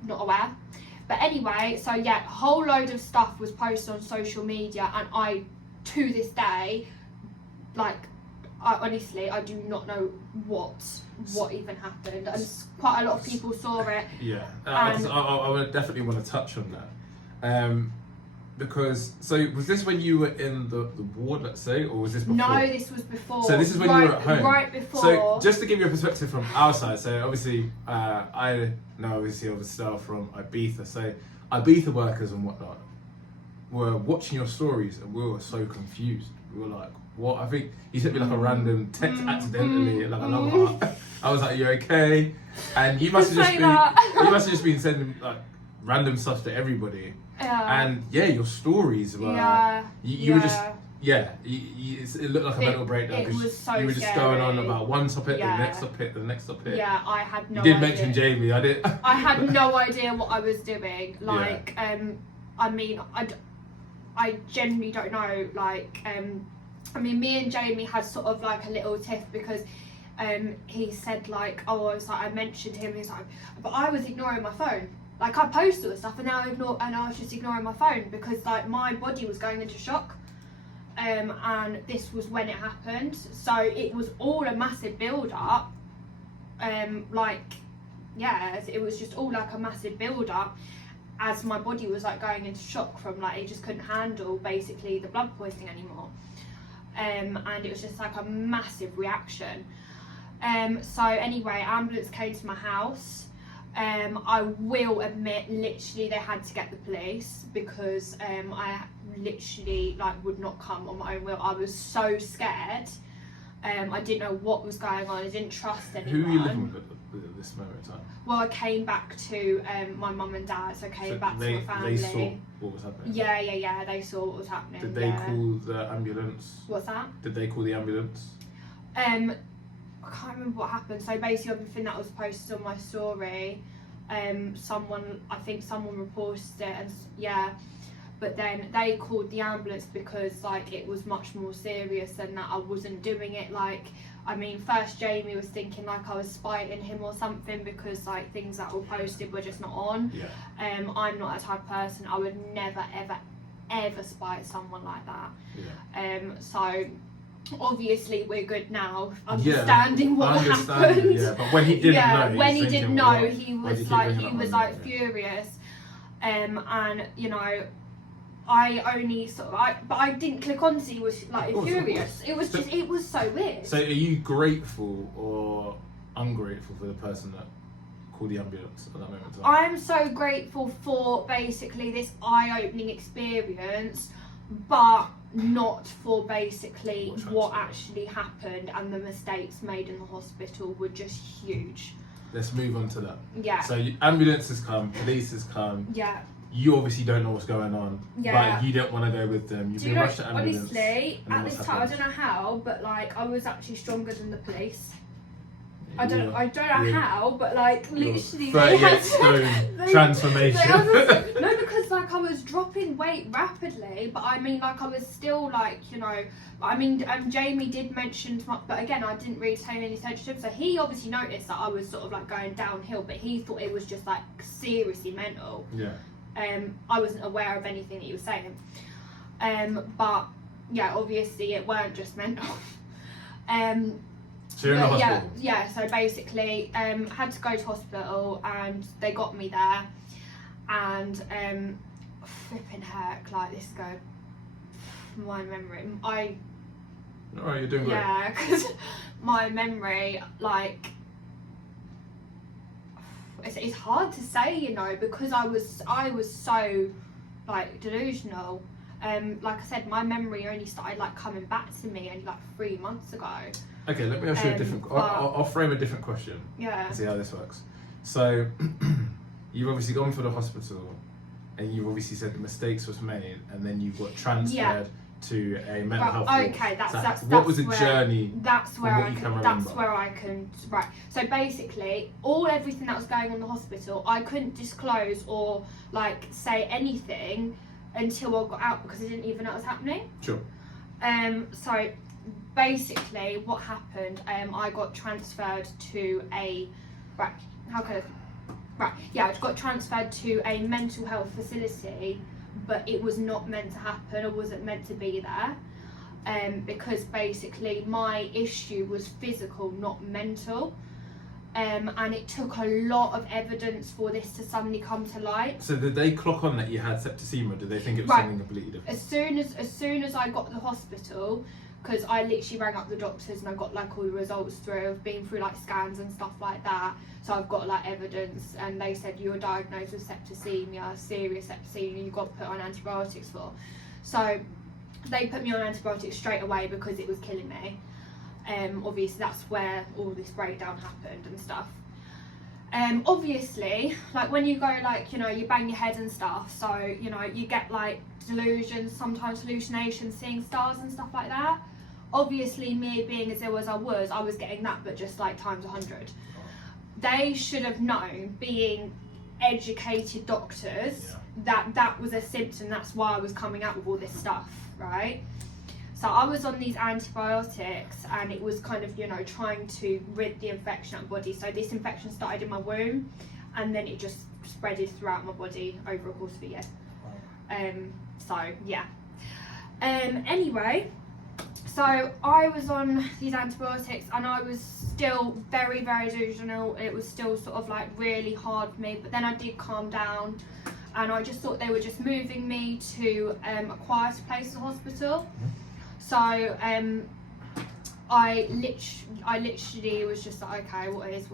not aware. But anyway, so yeah, a whole load of stuff was posted on social media, and I, to this day, like, honestly, I do not know what even happened, and quite a lot of people saw it. Yeah, I would definitely want to touch on that. Because, so was this when you were in the ward, let's say, or was this before? No, this was before. So this is when you were at home? Right before. So just to give you a perspective from our side, so obviously I know obviously of Estelle from Ibiza, so Ibiza workers and whatnot were watching your stories and we were so confused. We were like, what? I think you sent me like a random text accidentally, like a love heart. I was like, you okay? And you must have just been sending like random stuff to everybody. Yeah. And yeah, your stories were. Yeah. You were just. Yeah, it looked like a mental breakdown because you were just going on about one topic, the next topic. Yeah, I had no idea. You did idea. mention Jamie, I did. I had no idea what I was doing. Like, I mean, I genuinely don't know. Like, I mean, me and Jamie had sort of like a little tiff because he said like, oh, I was like, I mentioned him. He's like, but I was ignoring my phone. Like, I posted all the stuff and I was just ignoring my phone because like my body was going into shock. And this was when it happened, so it was all a massive build up. Like, yeah, it was just all like a massive build up as my body was like going into shock from like it just couldn't handle basically the blood poisoning anymore. And it was just like a massive reaction. So anyway, ambulance came to my house. I will admit, literally they had to get the police because I literally like would not come on my own will. I was so scared. I didn't know what was going on. I didn't trust anyone. Who were you living with at this moment in time? Well, I came back to my mum and dad, so I came back to my family. They saw what was happening? Yeah, they saw what was happening. Did they call the ambulance? What's that? Did they call the ambulance? I can't remember what happened. So basically everything that was posted on my story, someone reported it, and yeah, but then they called the ambulance because like it was much more serious than that. I wasn't doing it like, I mean, first Jamie was thinking like I was spiting him or something because like things that were posted were just not on. Yeah. I'm not that type of person. I would never ever spite someone like that. Yeah. So obviously we're good now, understanding what happened. Yeah, but when he didn't know, when he didn't know, he was like Yeah. furious. And you know, but I didn't click on to see he was like furious. It was it was so weird. So are you grateful or ungrateful for the person that called the ambulance at that moment in time? I'm so grateful for basically this eye-opening experience, but not for basically what actually happened, and the mistakes made in the hospital were just huge. Let's move on to that. Yeah. So ambulance has come, police has come. Yeah. You obviously don't know what's going on. Yeah. But you don't want to go with them. You've been rushed to ambulance. Honestly, at this time, I don't know how, but like I was actually stronger than the police. I don't know how, but like literally 38 stone transformation. No, because like I was dropping weight rapidly, but I mean like I was still like, you know, I mean, Jamie did mention, but again I didn't really pay any attention to him, so he obviously noticed that I was sort of like going downhill, but he thought it was just like seriously mental. Yeah. I wasn't aware of anything that he was saying. But yeah, obviously it weren't just mental. So you're in the hospital? Yeah, so basically had to go to hospital and they got me there and flipping heck, like this go, my memory, Oh, you're doing great. yeah, because my memory, like, it's hard to say, you know, because I was so, like, delusional. Like I said, my memory only started, like, coming back to me only, like, 3 months ago. Okay, let me ask you a different... I'll frame a different question. Yeah. And see how this works. So, you've obviously gone for the hospital, and you've obviously said the mistakes was made, and then you got transferred to a mental health ward. Okay, that's what was the where, journey? That's where I can. That's where I can. Right. So basically, everything that was going on in the hospital, I couldn't disclose or like say anything until I got out because I didn't even know what was happening. Sure. So basically, what happened? I got transferred to a right. How can I? Right. Yeah, I got transferred to a mental health facility. But it was not meant to happen or wasn't meant to be there because basically my issue was physical, not mental, and it took a lot of evidence for this to suddenly come to light. So did they clock on that you had septicemia, or did they think it was something completely different? As soon as I got to the hospital, because I literally rang up the doctors and I got like all the results through. I've been through like scans and stuff like that, so I've got like evidence, and they said you were diagnosed with septicemia, serious septicemia, you got put on antibiotics for. So they put me on antibiotics straight away because it was killing me. Obviously that's where all this breakdown happened and stuff. Obviously, like when you go like, you know, you bang your head and stuff, so, you know, you get like delusions, sometimes hallucinations, seeing stars and stuff like that. Obviously, me being as ill as I was getting that, but just like times 100. They should have known, being educated doctors, that was a symptom, that's why I was coming out with all this stuff, right? So I was on these antibiotics and it was kind of, you know, trying to rid the infection out of my body. So this infection started in my womb and then it just spreaded throughout my body over a course of a year. So yeah. Anyway, so I was on these antibiotics and I was still very, very delusional. It was still sort of like really hard for me, but then I did calm down and I just thought they were just moving me to a quieter place in the hospital. So I literally was just like, okay, what is.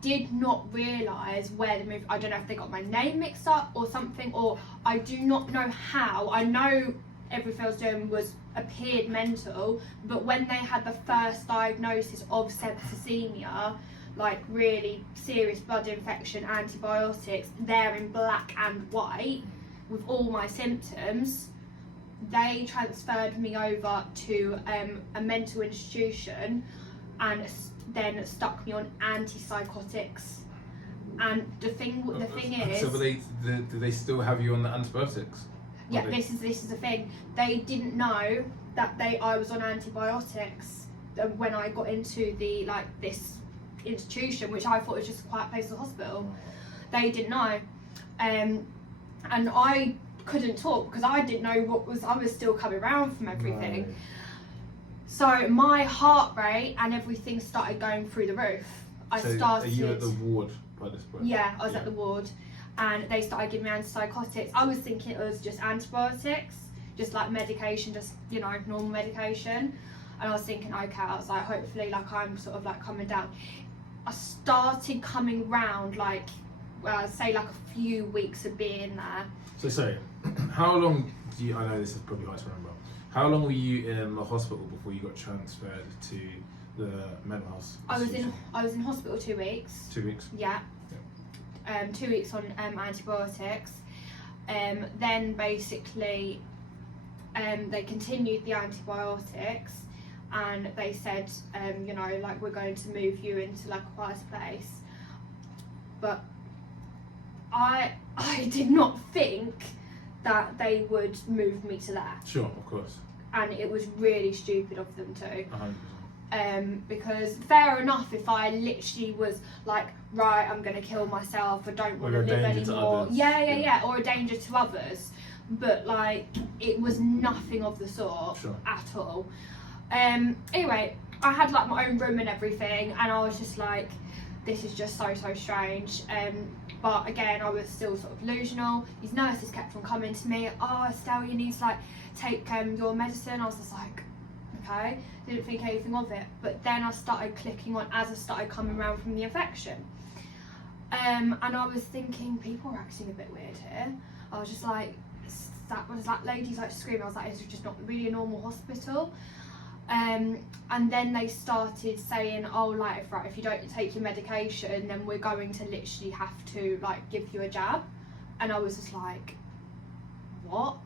Did not realise where the move. I don't know if they got my name mixed up or something, or I do not know how. I know everything I was doing appeared mental, but when they had the first diagnosis of septicemia, like really serious blood infection, antibiotics, they're in black and white with all my symptoms. They transferred me over to a mental institution and then stuck me on antipsychotics. And the thing is, so do they still have you on the antibiotics? Yeah, this is the thing. They didn't know that I was on antibiotics when I got into this institution, which I thought was just a quiet place in the hospital. They didn't know, and I couldn't talk because I didn't know I was still coming around from everything. Right. So my heart rate and everything started going through the roof. Are you at the ward by this point? Yeah, I was at the ward and they started giving me antipsychotics. I was thinking it was just antibiotics, just like medication, just, you know, normal medication. And I was thinking, okay, I was like, hopefully like I'm sort of like coming down. I started coming round like, well, say like a few weeks of being there. So sorry, how long I know this is probably hard to remember, how long were you in the hospital before you got transferred to the mental health? I was in hospital 2 weeks. 2 weeks? Yeah. 2 weeks on antibiotics. Then basically they continued the antibiotics and they said, you know, like we're going to move you into like a quieter place. But I did not think that they would move me to there. Sure, of course. And it was really stupid of them too. 100%. Because fair enough if I literally was like, right, I'm going to kill myself, I don't want to live anymore. Yeah, or a danger to others. But like, it was nothing of the sort at all. Anyway, I had like my own room and everything, and I was just like, this is just so strange. But again, I was still sort of delusional. These nurses kept on coming to me, oh Estelle, you need to like take your medicine. I was just like, okay, didn't think anything of it. But then I started clicking on as I started coming around from the infection. And I was thinking, people are acting a bit weird here. I was just like, was that lady's like screaming. I was like, it's just not really a normal hospital. And then they started saying, oh, like, if you don't take your medication, then we're going to literally have to like give you a jab. And I was just like, what?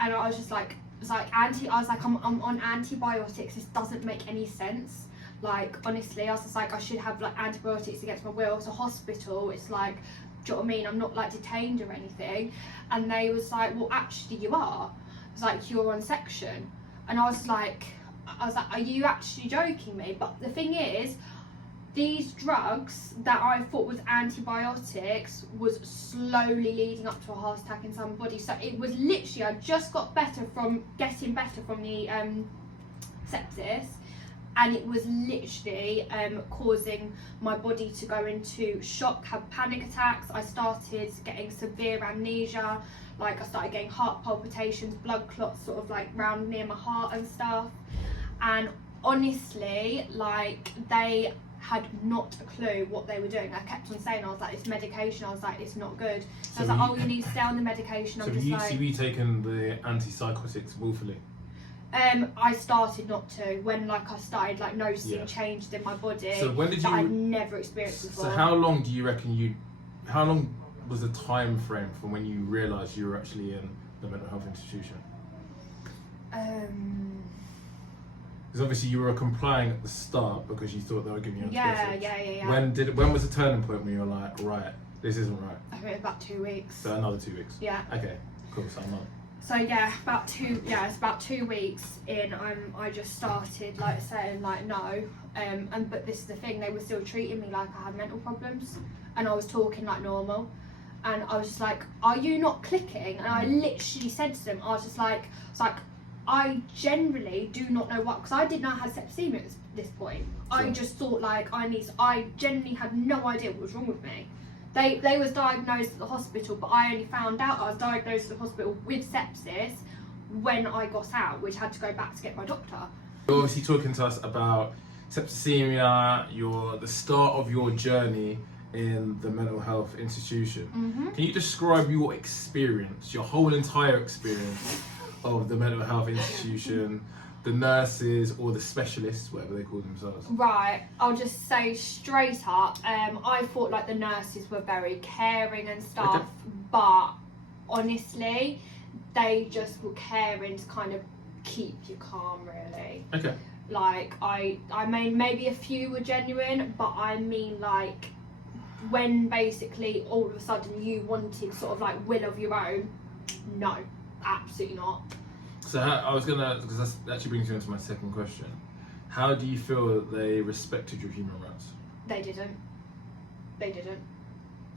And I was just like, I'm on antibiotics. This doesn't make any sense. Like, honestly, I was just like, I should have like antibiotics against my will. It's a hospital. It's like, do you know what I mean? I'm not like detained or anything. And they was like, well, actually you are. It's like, you're on section. And I was like, are you actually joking me? But the thing is, these drugs that I thought was antibiotics was slowly leading up to a heart attack in somebody. So it was literally, I just got getting better from the sepsis, and it was literally causing my body to go into shock, have panic attacks. I started getting severe amnesia, like I started getting heart palpitations, blood clots sort of like round near my heart and stuff. And honestly, like, they had not a clue what they were doing. I kept on saying, I was like, it's medication. I was like, it's not good. So I was like, oh, you need to stay on the medication. So have you taken the antipsychotics willfully? I started not to, when like I started like noticing changes in my body. So when did that I'd never experienced before. So how long do you reckon how long was the time frame from when you realised you were actually in the mental health institution? Because obviously you were complying at the start because you thought they were giving you antibiotics. Yeah. When was the turning point when you were like, right, this isn't right? I think about 2 weeks. So another 2 weeks. Yeah. Okay, cool. So I'm not. So yeah, it's about 2 weeks in, I just started like saying like no, but this is the thing, they were still treating me like I had mental problems, and I was talking like normal, and I was just like, are you not clicking? And I literally said to them, I was like, I generally do not know what, because I didn't know I had septicemia at this point. Sure. I just thought like I genuinely had no idea what was wrong with me. They was diagnosed at the hospital, but I only found out I was diagnosed at the hospital with sepsis when I got out, which had to go back to get my doctor. You're obviously talking to us about septicemia, the start of your journey in the mental health institution. Mm-hmm. Can you describe your experience, your whole entire experience of the mental health institution, the nurses or the specialists, whatever they call themselves? Right, I'll just say straight up, I thought like the nurses were very caring and stuff, okay. But honestly, they just were caring to kind of keep you calm, really. Okay. Like, I mean, maybe a few were genuine, but I mean, like, when basically all of a sudden you wanted sort of like will of your own, no, absolutely not. So because that actually brings you into my second question. How do you feel that they respected your human rights? They didn't.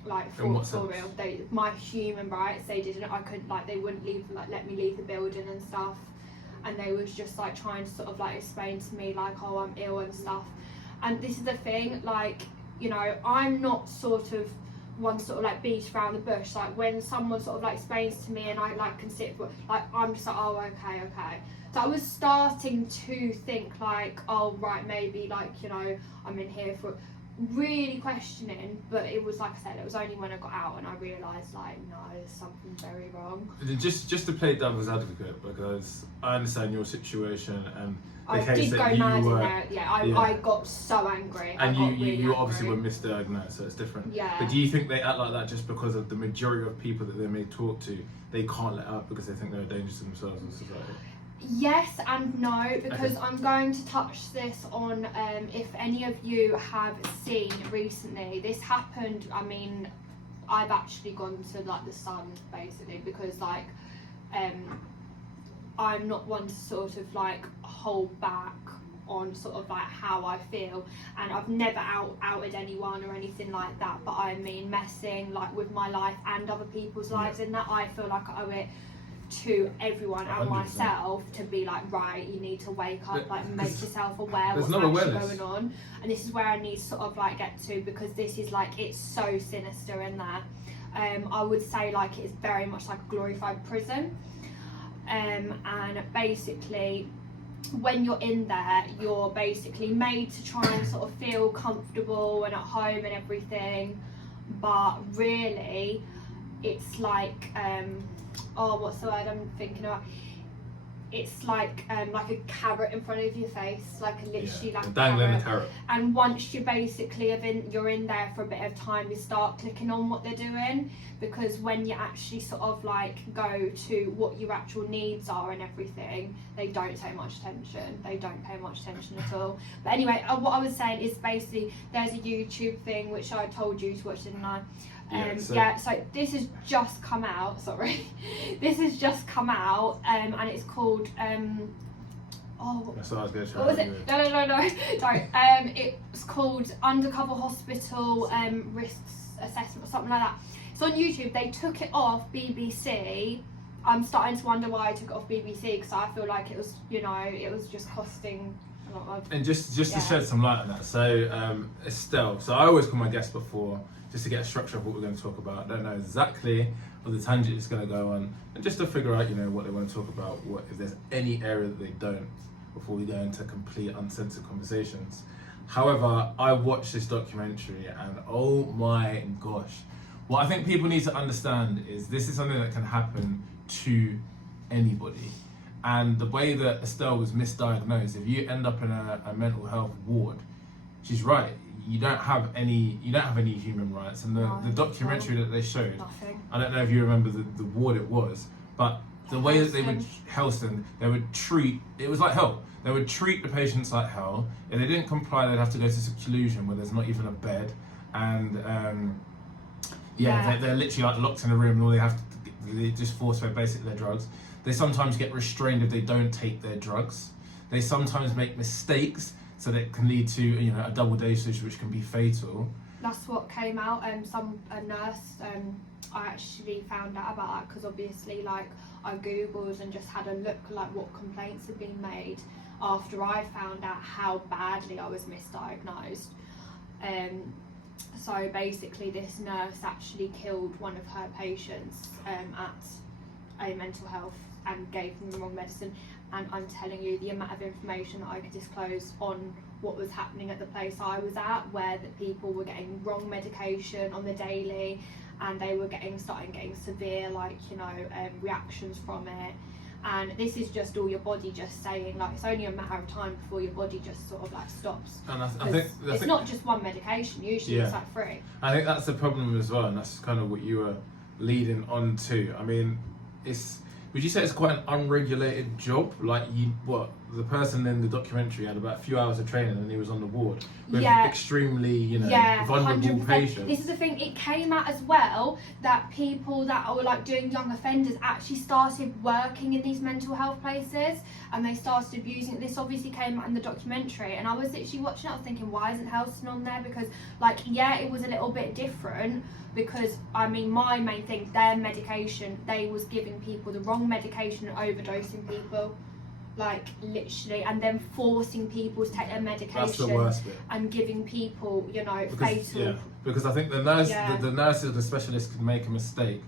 Like, for real. My human rights, they didn't. I couldn't, like, they wouldn't let me leave the building and stuff. And they was just like trying to sort of like explain to me like, oh, I'm ill and stuff. And this is the thing, like, you know, I'm not sort of one sort of like beat around the bush. Like, when someone sort of like explains to me and I like can sit, like, I'm just like, oh, okay. So I was starting to think like, oh, right, maybe like, you know, I'm in here for really questioning. But it was, like I said, it was only when I got out and I realised like, no, there's something very wrong. Just to play devil's advocate, because I understand your situation and I did go mad in there. Yeah, I got so angry. And you obviously were misdiagnosed, so it's different. Yeah. But do you think they act like that just because of the majority of people that they may talk to, they can't let up because they think they're a danger to themselves and society? Yes and no, because okay. I'm going to touch this on if any of you have seen recently. This happened, I mean, I've actually gone to like the sun basically, because like I'm not one to sort of like hold back on sort of like how I feel, and I've never outed anyone or anything like that, but I mean messing like with my life and other people's lives in that, I feel like I owe it to everyone and 100%. myself to be like, right, you need to wake up, like make yourself aware there's what's no actually awareness. going on. And this is where I need to sort of like get to, because this is like, it's so sinister in there. I would say like it's very much like a glorified prison. And basically when you're in there, you're basically made to try and sort of feel comfortable and at home and everything, but really it's like what's the word I'm thinking of? It's like a carrot in front of your face, like literally like a dangling carrot. And once you basically you're in there for a bit of time, you start clicking on what they're doing, because when you actually sort of like go to what your actual needs are and everything, they don't pay much attention. They don't pay much attention at all. But anyway, what I was saying is basically there's a YouTube thing which I told you to watch, didn't I? So this has just come out, this has just come out, and it's called That's what I was going to try. what was it? No, sorry. It's called Undercover Hospital Risks Assessment or something like that. It's on YouTube. They took it off BBC. I'm starting to wonder why I took it off BBC, because I feel like it was, it was just costing a lot of... And just to shed some light on that, so Estelle, so I always call my guests before, just to get a structure of what we're going to talk about. I don't know exactly what the tangent is going to go on, and just to figure out, what they want to talk about, what if there's any area that they don't, before we go into complete uncensored conversations. However, I watched this documentary and oh my gosh, what I think people need to understand is this is something that can happen to anybody. And the way that Estelle was misdiagnosed, if you end up in a mental health ward, she's right. You don't have any human rights. And the documentary that they showed, Nothing. I don't know if you remember the ward it was, but the way that they would Helston, they would treat, it was like hell. They would treat the patients like hell. If they didn't comply, they'd have to go to seclusion where there's not even a bed, and they're literally like locked in a room, and all they just force fed basically their drugs. They sometimes get restrained if they don't take their drugs. They sometimes make mistakes, so that can lead to a double dosage, which can be fatal. That's what came out. A nurse. I actually found out about that because obviously, like, I googled and just had a look, like, what complaints had been made after I found out how badly I was misdiagnosed. So basically, this nurse actually killed one of her patients at a mental health and gave them the wrong medicine. And I'm telling you, the amount of information that I could disclose on what was happening at the place I was at, where the people were getting wrong medication on the daily, and they were starting getting severe, reactions from it. And this is just all your body just saying, like, it's only a matter of time before your body just sort of like stops. And I think it's not just one medication. Usually it's like 3. I think that's the problem as well, and that's kind of what you were leading on to. I mean, would you say it's quite an unregulated job? Like, the person in the documentary had about a few hours of training and he was on the ward with extremely, vulnerable 100%. patients. This is the thing, it came out as well that people that were like doing young offenders actually started working in these mental health places, and they started abusing it. This obviously came out in the documentary, and I was literally watching it, I was thinking, why isn't Helston on there? Because it was a little bit different, because my main thing, their medication, they was giving people the wrong medication and overdosing people, like literally, and then forcing people to take their medication. That's the worst bit. And giving people, fatal. Yeah, because I think the nurses, the specialists could make a mistake,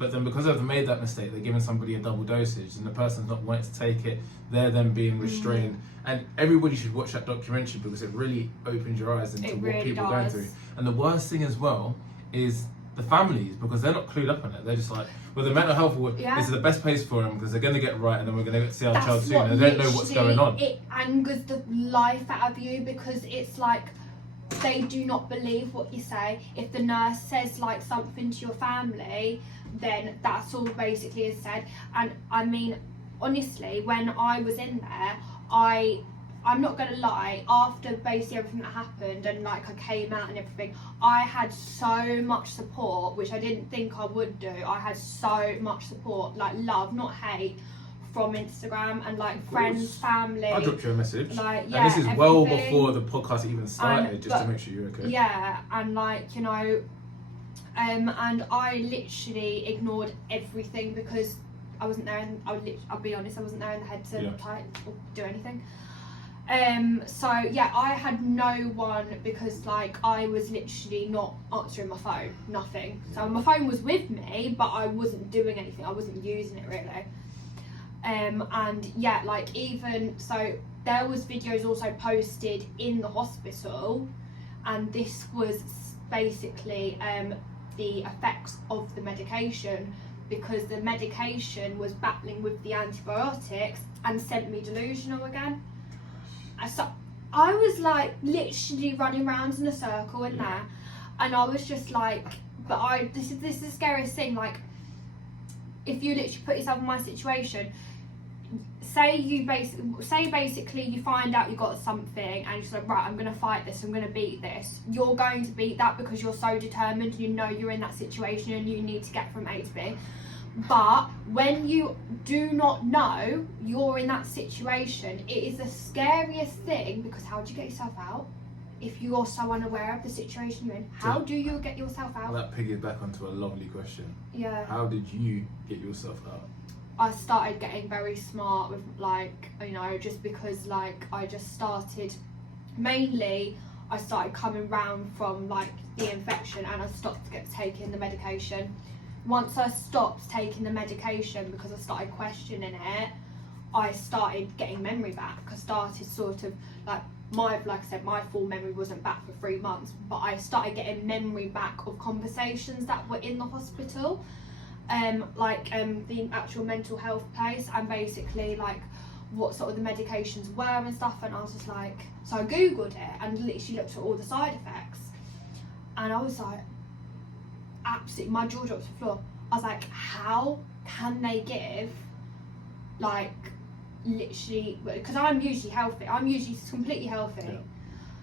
but then because they've made that mistake, they're giving somebody a double dosage, and the person's not wanting to take it. They're then being restrained, and everybody should watch that documentary because it really opens your eyes into what people are going through. And the worst thing as well is the families, because they're not clued up on it. They're just like, well, the mental health ward, this is the best place for them because they're going to get right, and then we're going to see our child soon, and they don't know what's going on. It angers the life out of you, because it's like they do not believe what you say. If the nurse says like something to your family, then that's all basically is said. And honestly, when I was in there, I'm not gonna lie, after basically everything that happened and I came out and everything, I had so much support, which I didn't think I would do. I had so much support, like love, not hate, from Instagram and friends, family. I dropped you a message. And this is well before the podcast even started, just to make sure you're okay. Yeah, and and I literally ignored everything because I wasn't there, and I'll be honest, I wasn't there in the head to like or do anything. So yeah, I had no one because like I was literally not answering my phone, nothing. So my phone was with me, but I wasn't doing anything. I wasn't using it really. And yeah, like even so, there was videos also posted in the hospital, and this was basically the effects of the medication, because the medication was battling with the antibiotics and sent me delusional again. So I was like literally running around in a circle in there, and I was just like, but this is the scariest thing. Like, if you literally put yourself in my situation, say basically you find out you got something and you're just like, right, I'm gonna fight this, I'm gonna beat this. You're going to beat that because you're so determined, you know you're in that situation and you need to get from A to B. But when you do not know you're in that situation, it is the scariest thing, because how do you get yourself out if you're so unaware of the situation you're in? How do you get yourself out? That piggybacks onto a lovely question. Yeah. How did you get yourself out? I started getting very smart with, like, you know, just because like I just started, mainly I started coming round from like the infection, and I stopped taking the medication. Once I stopped taking the medication, because I started questioning it, I started getting memory back. I started sort of like I said, my full memory wasn't back for 3 months, but I started getting memory back of conversations that were in the hospital, the actual mental health place, and basically like what sort of the medications were and stuff. And I was just like, so I googled it and literally looked at all the side effects, and I was like, absolutely, my jaw dropped to the floor. I was like, how can they give, like, literally, because I'm usually healthy, I'm usually completely healthy. Yeah.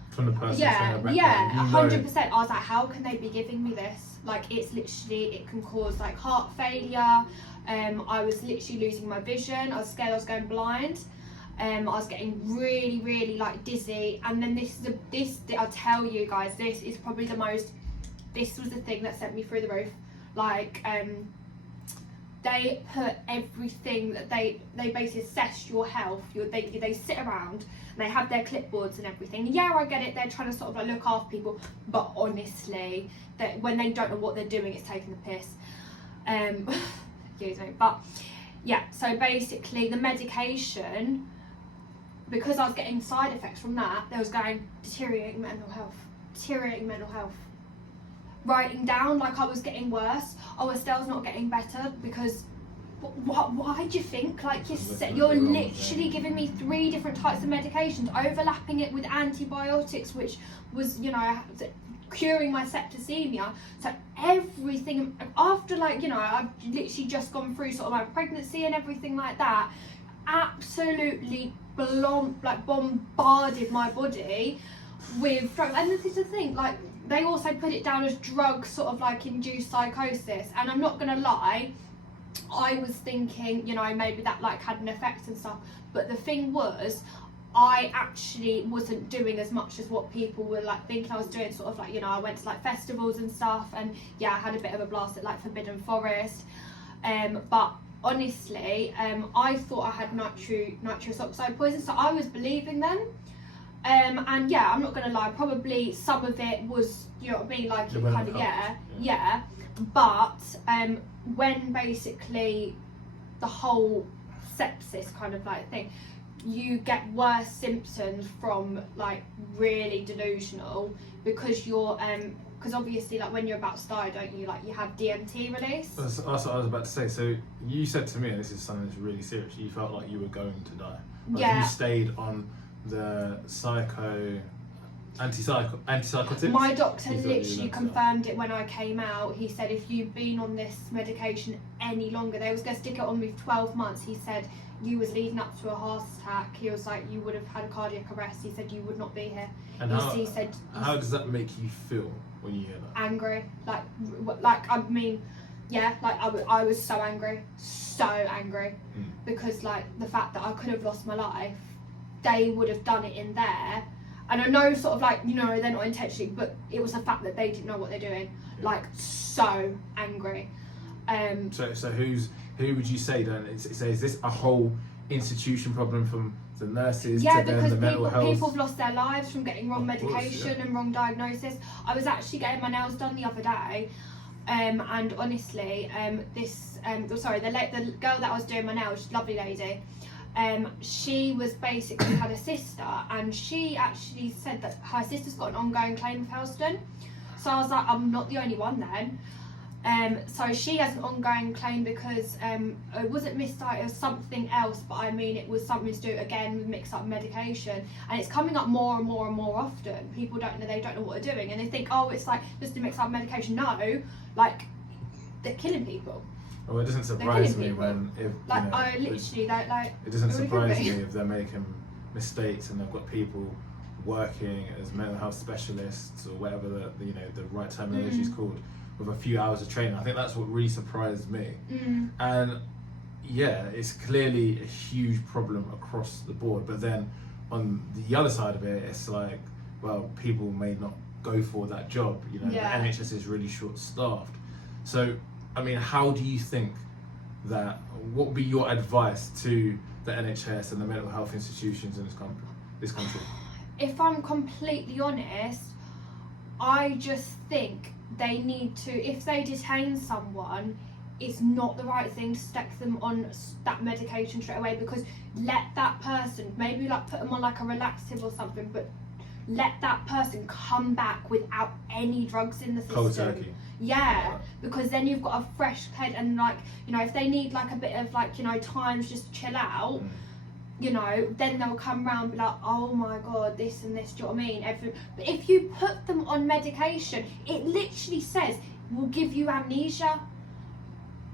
From the person yeah, saying yeah, background, 100%. I was like, how can they be giving me this? Like, it's literally, it can cause like heart failure. I was literally losing my vision. I was scared I was going blind. I was getting really, really like dizzy. And then I'll tell you guys, this is probably this was the thing that sent me through the roof. Like, they put everything that they basically assess your health. They sit around and they have their clipboards and everything. Yeah, I get it. They're trying to sort of like look after people, but honestly, that when they don't know what they're doing, it's taking the piss. Excuse me. But yeah, so basically the medication, because I was getting side effects from that, they was going deteriorating mental health. Writing down like I was getting worse. Oh, Estelle's not getting better because why do you think like you're literally giving me 3 different types of medications, overlapping it with antibiotics, which was, you know, curing my septicemia. So everything after, like, you know, I've literally just gone through sort of my pregnancy and everything like that, absolutely bombarded my body with drugs. And this is the thing, like, they also put it down as drug sort of like induced psychosis, and I'm not gonna lie, I was thinking, you know, maybe that like had an effect and stuff, but the thing was, I actually wasn't doing as much as what people were like thinking I was doing. Sort of like, you know, I went to like festivals and stuff, and yeah, I had a bit of a blast at like Forbidden Forest, but honestly, I thought I had nitrous oxide poison, so I was believing them. And yeah, I'm not gonna lie, probably some of it was, you know what I mean, like it kind of, yeah. But when basically the whole sepsis kind of like thing, you get worse symptoms from like really delusional, because you're because obviously like when you're about to die, don't you, like you have DMT release. That's what I was about to say. So you said to me, and this is something that's really serious, you felt like you were going to die. Like, yeah. You stayed on the antipsychotics. My doctor literally confirmed it when I came out. He said, if you've been on this medication any longer, they was going to stick it on me for 12 months. He said, you was leading up to a heart attack. He was like, you would have had a cardiac arrest. He said, you would not be here. And he said, how does that make you feel when you hear that? Angry. Like I mean, yeah, like I was so angry. Because like the fact that I could have lost my life, they would have done it in there. And I know sort of like, you know, they're not intentionally, but it was the fact that they didn't know what they're doing. Yeah. Like, so angry. So who's who would you say then? Is this a whole institution problem from the nurses Yeah, to then because the mental health? people have lost their lives from getting wrong medication and wrong diagnosis. I was actually getting my nails done the other day, and honestly, the girl that I was doing my nails, lovely lady, she was basically had a sister, and she actually said that her sister's got an ongoing claim with Helston. So I was like, I'm not the only one then. So she has an ongoing claim because it wasn't misdiagnosed, it was something else, but I mean it was something to do again with mixed up medication, and it's coming up more and more and more often. People don't know what they're doing, and they think, oh, it's like just a mixed up medication. No, like they're killing people. Well, it doesn't surprise me when it doesn't surprise me if they're making mistakes and they've got people working as mental health specialists or whatever the right terminology is called, with a few hours of training. I think that's what really surprised me. And yeah, it's clearly a huge problem across the board, but then on the other side of it, it's like, well, people may not go for that job, the NHS is really short staffed. So I mean, how do you think what would be your advice to the NHS and the mental health institutions in this country? If I'm completely honest, I just think they need to, if they detain someone, it's not the right thing to stick them on that medication straight away, because let that person, maybe like put them on like a relaxative or something, but let that person come back without any drugs in the system. Cold turkey. Yeah, because then you've got a fresh head, and like, if they need like a bit of like, time to just chill out, then they'll come round and be like, oh my god, this and this, do you know what I mean? But if you put them on medication, it literally says will give you amnesia.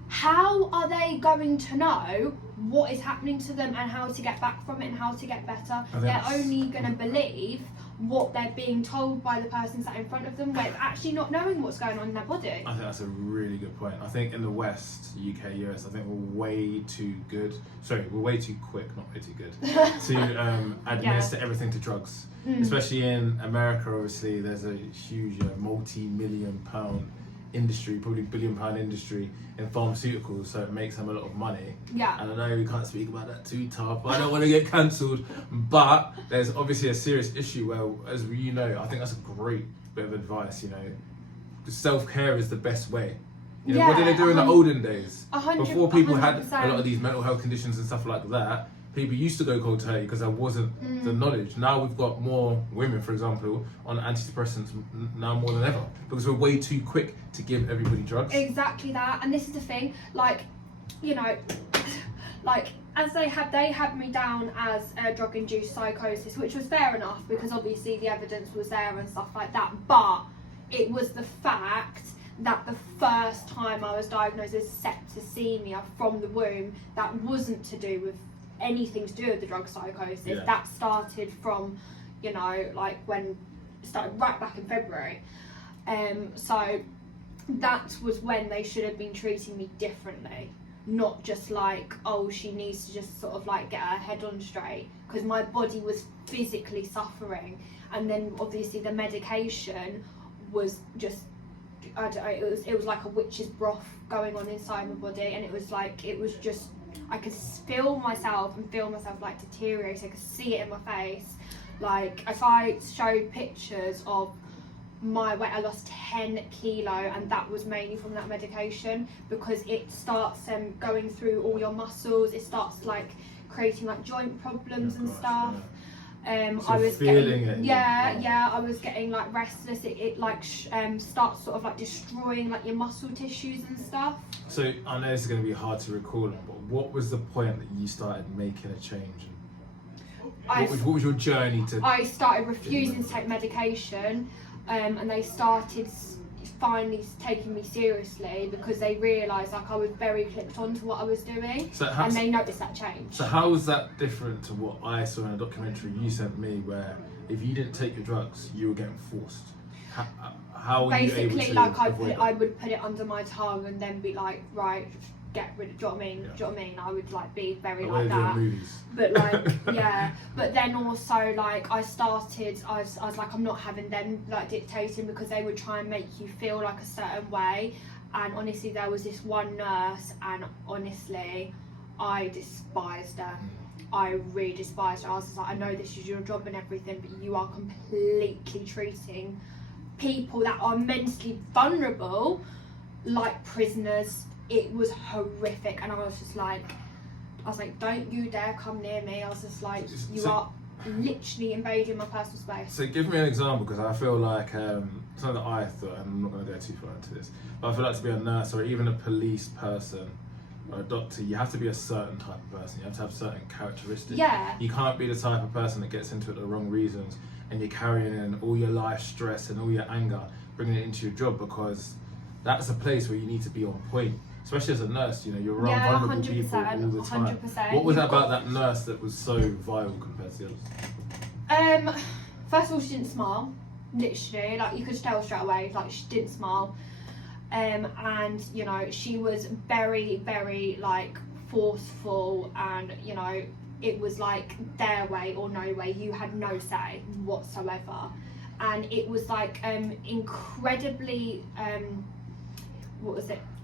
How are they going to know what is happening to them and how to get back from it and how to get better? They're only going to believe what they're being told by the person sat in front of them, where actually not knowing what's going on in their body. I think that's a really good point. I think in the West, UK, US, I think we're way too quick, not way too good, to administer everything to drugs. Especially in America, obviously, there's a huge multi-million-pound industry, probably billion-pound industry in pharmaceuticals, so it makes them a lot of money. Yeah. And I know we can't speak about that too tough. I don't want to get cancelled, but there's obviously a serious issue where, as you know, I think that's a great bit of advice. Self-care is the best way. What did they do in the olden days? Before people 100%. Had a lot of these mental health conditions and stuff like that, people used to go cold turkey because there wasn't the knowledge. Now we've got more women, for example, on antidepressants now more than ever, because we're way too quick to give everybody drugs. Exactly that, and this is the thing, as they had me down as a drug-induced psychosis, which was fair enough because obviously the evidence was there and stuff like that, but it was the fact that the first time I was diagnosed with septicemia from the womb, that wasn't to do with anything to do with the drug psychosis. That started from when it started right back in February, so that was when they should have been treating me differently, not just like, oh, she needs to just sort of like get her head on straight, because my body was physically suffering, and then obviously the medication was just, I don't know, it was like a witch's broth going on inside my body, and it was just I could feel myself like deteriorating. I could see it in my face. Like if I showed pictures of my weight, I lost 10 kilo, and that was mainly from that medication, because it starts going through all your muscles. It starts like creating like joint problems and stuff. I was getting, I was getting like restless. It starts sort of like destroying like your muscle tissues and stuff. So I know this is going to be hard to recall on, but what was the point that you started making a change? What was your journey to? I started refusing to take medication, and they started finally taking me seriously, because they realised like I was very clipped onto what I was doing, and they noticed that change. So how was that different to what I saw in a documentary you sent me, where if you didn't take your drugs, you were getting forced? How were you able to I would put it under my tongue and then be like, right, get rid of, do you know what I mean? Yeah. Do you know what I mean? I would like be very like that. But like, yeah. But then also like I was like, I'm not having them like dictating, because they would try and make you feel like a certain way. And honestly, there was this one nurse, and honestly, I despised her. I really despised her. I was just like, I know this is your job and everything, but you are completely treating people that are mentally vulnerable like prisoners. It was horrific, and I was like, don't you dare come near me. I was just like, you are literally invading my personal space. So give me an example, because I feel like something that I thought, and I'm not going to go too far into this, but I feel like to be a nurse or even a police person or a doctor, you have to be a certain type of person. You have to have certain characteristics. Yeah. You can't be the type of person that gets into it the wrong reasons and you're carrying in all your life stress and all your anger, bringing it into your job, because that's a place where you need to be on point. Especially as a nurse, you know, you're around vulnerable people all the time. 100%. What was that about that nurse that was so vile compared to the others? First of all, she didn't smile. Literally, like, you could tell straight away, like, she didn't smile. And you know, she was very, very like forceful, and you know, it was like their way or no way. You had no say whatsoever, and it was like incredibly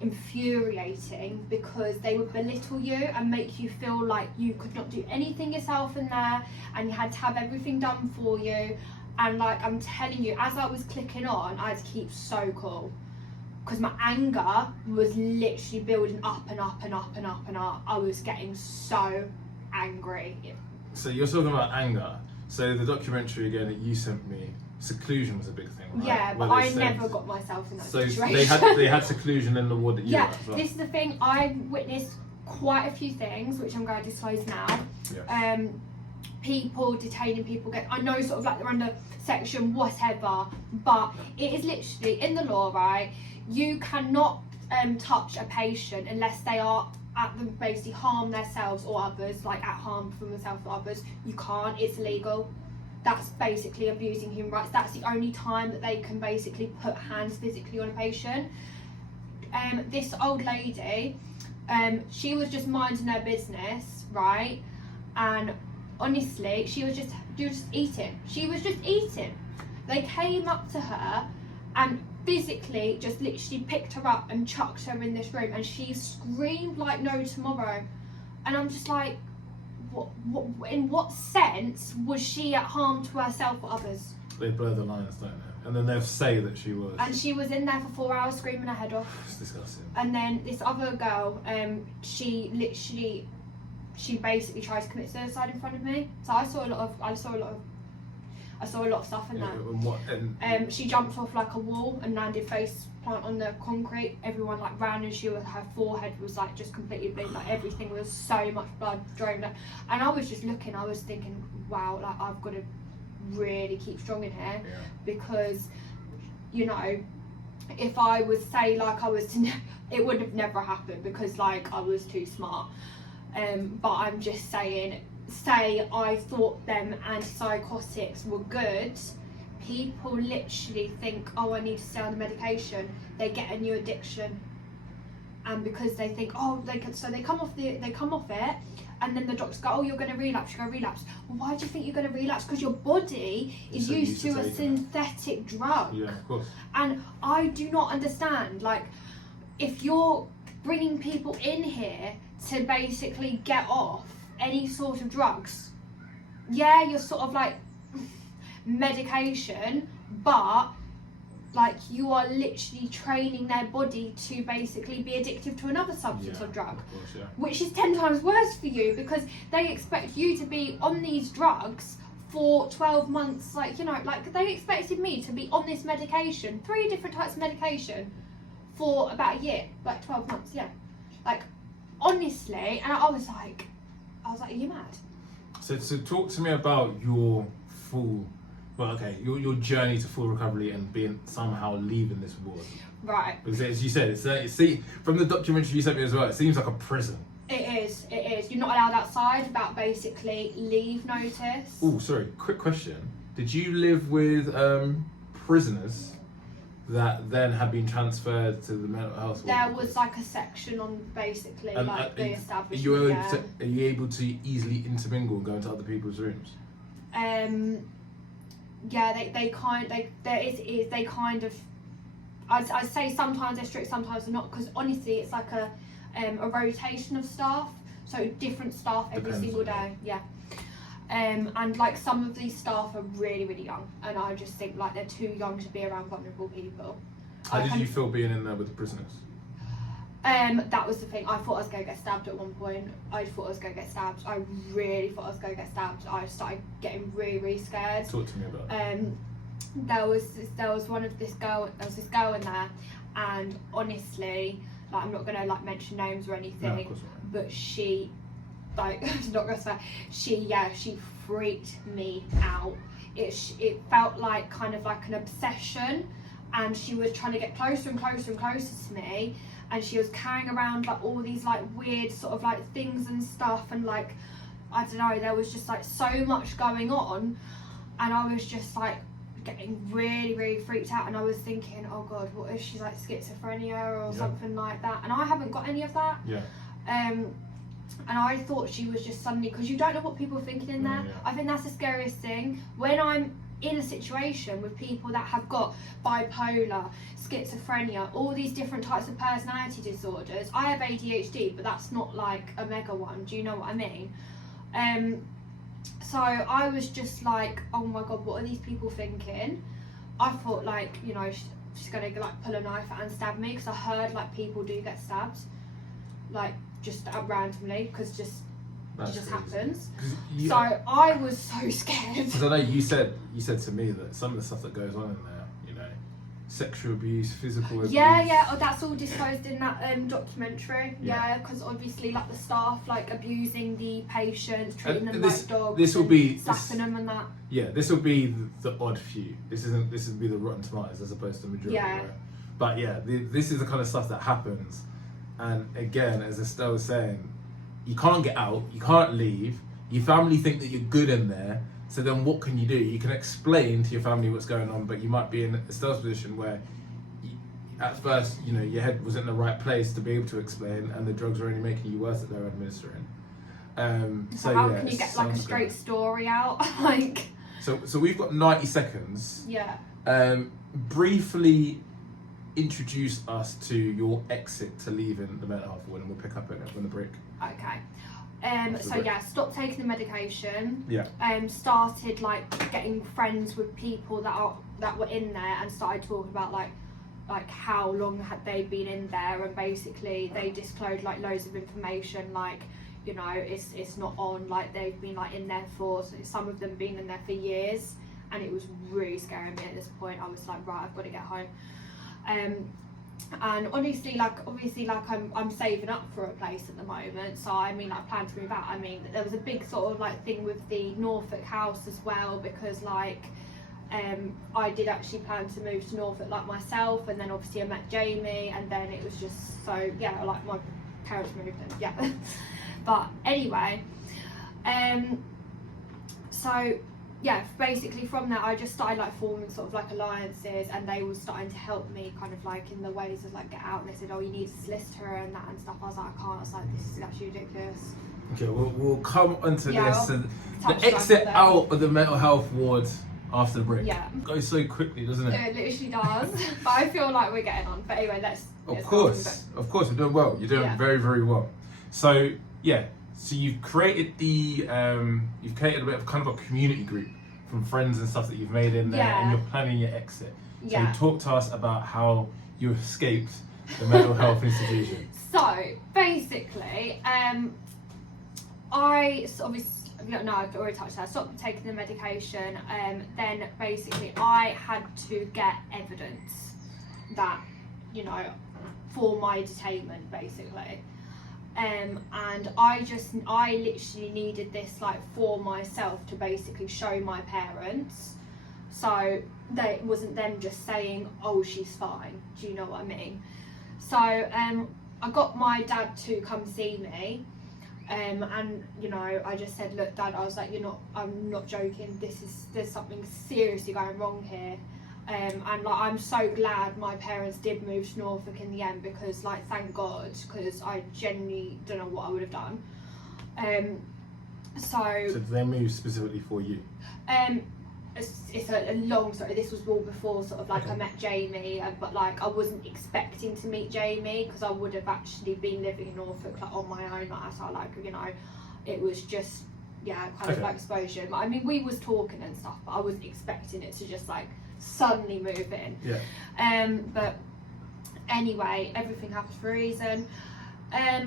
infuriating, because they would belittle you and make you feel like you could not do anything yourself in there, and you had to have everything done for you. And like, I'm telling you, as I was clicking on, I had to keep so cool, because my anger was literally building up and up and up and up and up. I was getting so angry. So you're talking about anger. So the documentary again that you sent me, seclusion was a big thing, right? Yeah, but I never got myself in that situation. So they had seclusion in the ward that you were at as well. This is the thing. I witnessed quite a few things, which I'm going to disclose now. Yeah. People detaining people. I know sort of like they're under section whatever, but it is literally in the law, right? You cannot touch a patient unless they are at them basically harm themselves or others, like at harm from themselves or others. You can't. It's illegal. That's basically abusing human rights. That's the only time that they can basically put hands physically on a patient. This old lady, she was just minding her business, right? And honestly, she was just eating. She was just eating. They came up to her and physically just literally picked her up and chucked her in this room, and she screamed like no tomorrow. And I'm just like, what in what sense was she at harm to herself or others? They blur the lines, don't they? And then they'll say that she was. And she was in there for 4 hours screaming her head off. It's disgusting. And then this other girl, she basically tried to commit suicide in front of me. So I saw a lot of stuff in there. She jumped off like a wall and landed face plant on the concrete. Everyone like ran, and her forehead was like just completely bleeding. Like everything was so much blood draining out. And I was just looking. I was thinking, wow, like I've got to really keep strong in here, because you know, if I was say like I was to, it would have never happened, because like I was too smart. But I'm just saying, say I thought them antipsychotics were good, people literally think, oh, I need to stay on the medication. They get a new addiction, and because they think, oh, they come off it, and then the doctors go, oh, you're going to relapse. You're going to relapse. Well, why do you think you're going to relapse? Because your body is used to a synthetic drug. Yeah, of course. And I do not understand, like, if you're bringing people in here to basically get off any sort of drugs, yeah, you're sort of like medication, but like you are literally training their body to basically be addicted to another substance or drug, of course, which is 10 times worse for you, because they expect you to be on these drugs for 12 months. Like, you know, like they expected me to be on this medication, 3 different types of medication, for about a year, like 12 months, like honestly. And I was like, are you mad? So talk to me about your your journey to full recovery and being somehow leaving this ward. Right. Because as you said, see from the documentary you sent me as well, it seems like a prison. It is. You're not allowed outside without basically leave notice. Oh, sorry, quick question. Did you live with prisoners that then had been transferred to the mental health ward? There was like a section on basically like the establishment. Are you able to easily intermingle and go into other people's rooms? I say sometimes they're strict, sometimes they're not, because honestly it's like a rotation of staff, so different staff every Depends single on day. Yeah. And like some of these staff are really, really young, and I just think like they're too young to be around vulnerable people. How did you feel being in there with the prisoners? That was the thing. I thought I was going to get stabbed at one point. I thought I was going to get stabbed. I really thought I was going to get stabbed. I started getting really, really scared. Talk to me about it. There was this girl in there, and honestly, like, I'm not gonna like mention names or anything, No, of course not. but she, like, not gonna say, she freaked me out. It felt like kind of like an obsession, and she was trying to get closer and closer and closer to me, and she was carrying around like all these like weird sort of like things and stuff, and like, I don't know, there was just like so much going on, and I was just like getting really, really freaked out, and I was thinking, oh god, what if she's like schizophrenia or something like that, and I haven't got any of that. And I thought she was just suddenly, because you don't know what people are thinking in there. I think that's the scariest thing. When I'm in a situation with people that have got bipolar, schizophrenia, all these different types of personality disorders. I have ADHD, but that's not like a mega one. Do you know what I mean? So I was just like, oh my god, what are these people thinking? I thought like, you know, she's gonna like pull a knife out and stab me, because I heard like people do get stabbed, like just randomly, because it just happens. So I was so scared. Because I know you said to me that some of the stuff that goes on in there, you know, sexual abuse, physical abuse. Yeah. Oh, that's all disclosed in that documentary. Yeah, because obviously, like the staff, like abusing the patients, treating them like dogs. This will be slapping them and that. Yeah, this will be the odd few. This will be the Rotten Tomatoes as opposed to the majority. Yeah. Right? But yeah, this is the kind of stuff that happens. And again, as Estelle was saying, you can't get out, you can't leave. Your family think that you're good in there. So then what can you do? You can explain to your family what's going on, but you might be in Estelle's position where at first, you know, your head was in the right place to be able to explain, and the drugs are only making you worse that they're administering. So how can you get like a straight story out? Like. So we've got 90 seconds. Yeah. Briefly introduce us to your exit to leaving the mental health ward, and we'll pick up on the break. Okay. Stopped taking the medication. Yeah. Started like getting friends with people that were in there, and started talking about like how long had they been in there, and basically they disclosed like loads of information, like, you know, it's not on, like they've been like in there for, some of them been in there for years, and it was really scaring me at this point. I was like, right, I've got to get home. And honestly, obviously I'm saving up for a place at the moment, so I mean, I plan to move out. I mean, there was a big sort of like thing with the Norfolk house as well, because like I did actually plan to move to Norfolk like myself, and then obviously I met Jamie, and then it was just so, yeah, like my parents moved in, yeah. But anyway, so yeah, basically from that I just started like forming sort of like alliances, and they were starting to help me kind of like in the ways of like get out, and they said, oh, you need a solicitor and that and stuff. I was like, I can't. I was like, this is actually ridiculous. Okay, we'll come onto this, and the like exit out of the mental health ward after the break. Yeah. It goes so quickly, doesn't it? It literally does. But I feel like we're getting on. But anyway, let's Of course, you're doing well. You're doing very, very well. So yeah, so you've created a bit of kind of a community group from friends and stuff that you've made in there, and you're planning your exit. So talk to us about how you escaped the mental health institution. So basically, I've already touched that. I stopped taking the medication. Then basically I had to get evidence that, you know, for my detainment basically. And I literally needed this like for myself to basically show my parents, so that it wasn't them just saying, oh, she's fine. Do you know what I mean? So I got my dad to come see me, and you know, I just said, look, Dad, I was like, I'm not joking, there's something seriously going wrong here. And like, I'm so glad my parents did move to Norfolk in the end, because like, thank God, because I genuinely don't know what I would have done. So they moved specifically for you? it's a long story. This was all before sort of like I met Jamie, but like I wasn't expecting to meet Jamie because I would have actually been living in Norfolk like on my own. Like, so like, you know, it was just kind of like exposure. I mean, we was talking and stuff, but I wasn't expecting it to just like suddenly move in. But anyway, everything happens for a reason.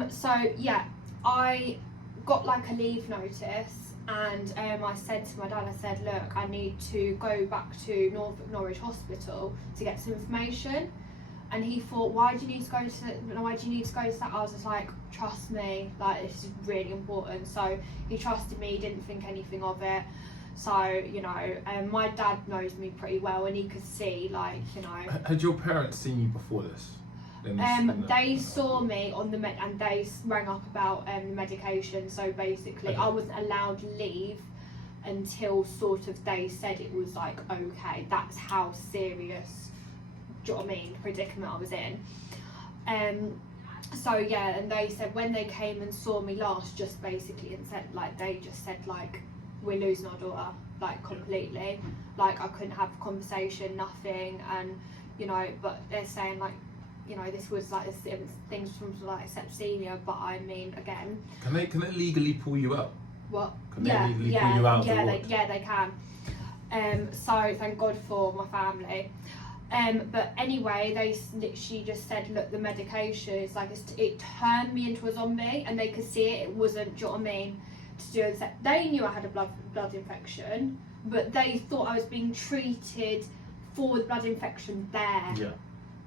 So yeah, I got like a leave notice. And I said to my dad, I said, look, I need to go back to Norwich Hospital to get some information. And he thought, why do you need to go to that? I was just like, trust me, like this is really important. So he trusted me, didn't think anything of it. So, you know, my dad knows me pretty well and he could see, like, you know. Had your parents seen you before this? They saw me on the and they rang up about the medication. So basically, I wasn't allowed leave until sort of they said it was like okay. That's how serious, do you know what I mean, predicament I was in. So yeah, and they said when they came and saw me last, just basically and said like they just said like we're losing our daughter like completely. Like I couldn't have a conversation, nothing, and you know, but they're saying like. You know, this was like things from like septicemia, but I mean, again. Can they legally pull you out? What? Can they legally pull you out of the ward? They can. So thank God for my family. But anyway, they literally just said, look, the medication is like it turned me into a zombie, and they could see it. It wasn't, do you know what I mean? To do with that, they knew I had a blood infection, but they thought I was being treated for the blood infection there. Yeah.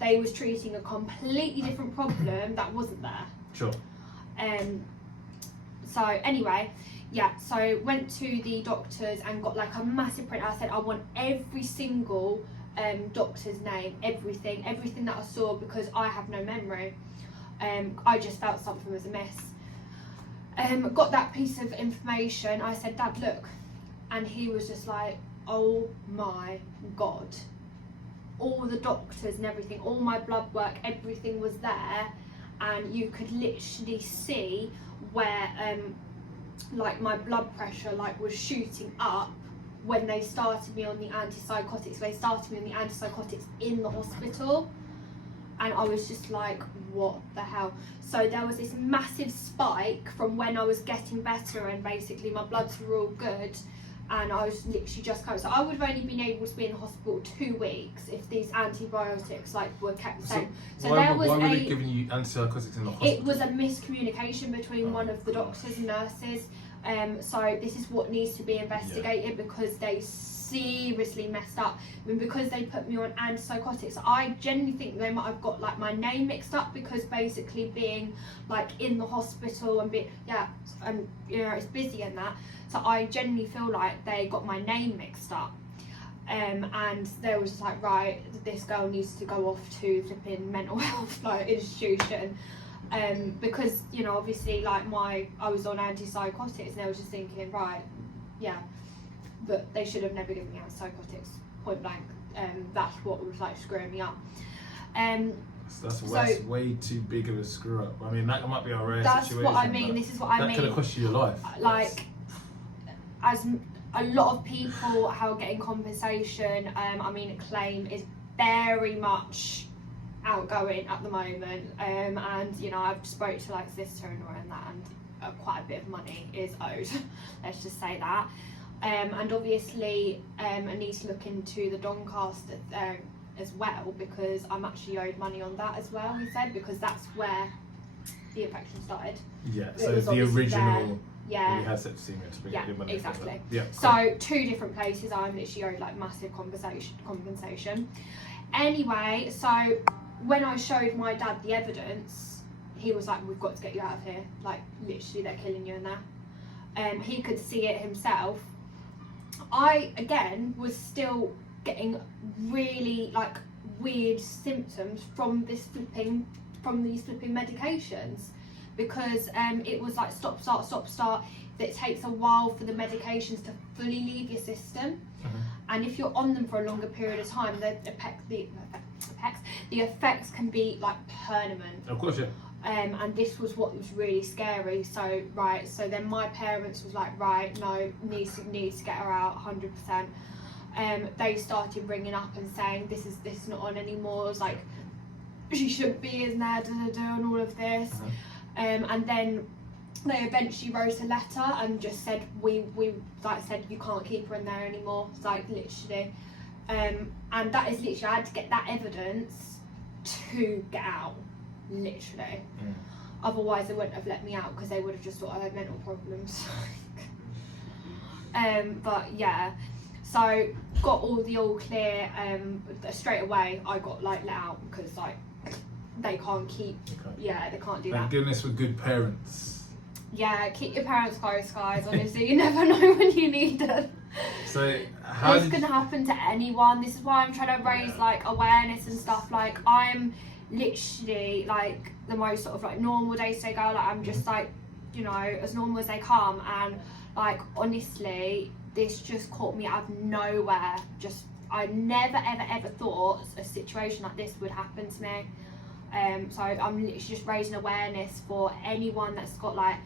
They was treating a completely different problem that wasn't there. Sure. So anyway, yeah, so went to the doctors and got like a massive print. I said I want every single doctor's name, everything that I saw, because I have no memory. I just felt something was amiss. Got that piece of information. I said, Dad, look, and he was just like, oh my God. All the doctors and everything, all my blood work, everything was there, and you could literally see where like my blood pressure like was shooting up when they started me on the antipsychotics. They started me on the antipsychotics in the hospital, and I was just like, what the hell? So there was this massive spike from when I was getting better and basically my bloods were all good. And I was literally just coming. So I would have only been able to be in the hospital 2 weeks if these antibiotics like were kept the same. So why were they giving you antipsychotics in the hospital? It was a miscommunication between one of the doctors and nurses. So this is what needs to be investigated because they seriously messed up. I mean, because they put me on antipsychotics, I genuinely think they might have got like my name mixed up because basically being like in the hospital and being you know, it's busy and that. So I genuinely feel like they got my name mixed up. And they were just like, right, this girl needs to go off to flipping mental health like institution. Because, you know, obviously like I was on antipsychotics and they were just thinking, right, yeah, but they should have never given me antipsychotics, point blank. That's what was like screwing me up. That's way too big of a screw up. I mean, that might be a rare that's situation. That's what I mean. This is what I mean. That could have cost you your life. Like, as a lot of people how getting compensation, I mean, claim is very much outgoing at the moment. And you know, I've spoke to like solicitor and that, and quite a bit of money is owed. Let's just say that. And obviously, I need to look into the Doncaster as well because I'm actually owed money on that as well. He said because that's where the infection started. Yeah. So the original. There. Yeah. You had septicemia to bring your money. Exactly. Yeah. So 2 different places I'm literally owed like massive compensation. Anyway, so when I showed my dad the evidence, he was like, "We've got to get you out of here. Like literally, they're killing you in there." He could see it himself. I again was still getting really like weird symptoms from these flipping medications. Because it was like stop, start. It takes a while for the medications to fully leave your system. And if you're on them for a longer period of time, the effects can be like permanent. Of course, yeah. And this was what was really scary. So so then my parents was like, right, no, needs to get her out 100%. they started ringing up and saying this is not on anymore. It was like, she shouldn't be in there, and all of this. And then they eventually wrote a letter and just said we like said you can't keep her in there anymore. It's like literally, and that is literally, I had to get that evidence to get out, literally. Otherwise they wouldn't have let me out because they would have just thought I had mental problems. But yeah, so got all the all clear. Straight away I got like let out because like they can't keep. Yeah, they can't do that. Thank goodness we're good parents. Yeah, keep your parents close, guys. Honestly, you never know when you need them. So this can happen to anyone. This is why I'm trying to raise like awareness and stuff. Like I'm literally like the most sort of like normal day-to-day girl. Like I'm just like, you know, as normal as they come. And like honestly, this just caught me out of nowhere. Just I never ever thought a situation like this would happen to me. So I'm literally just raising awareness for anyone that's got like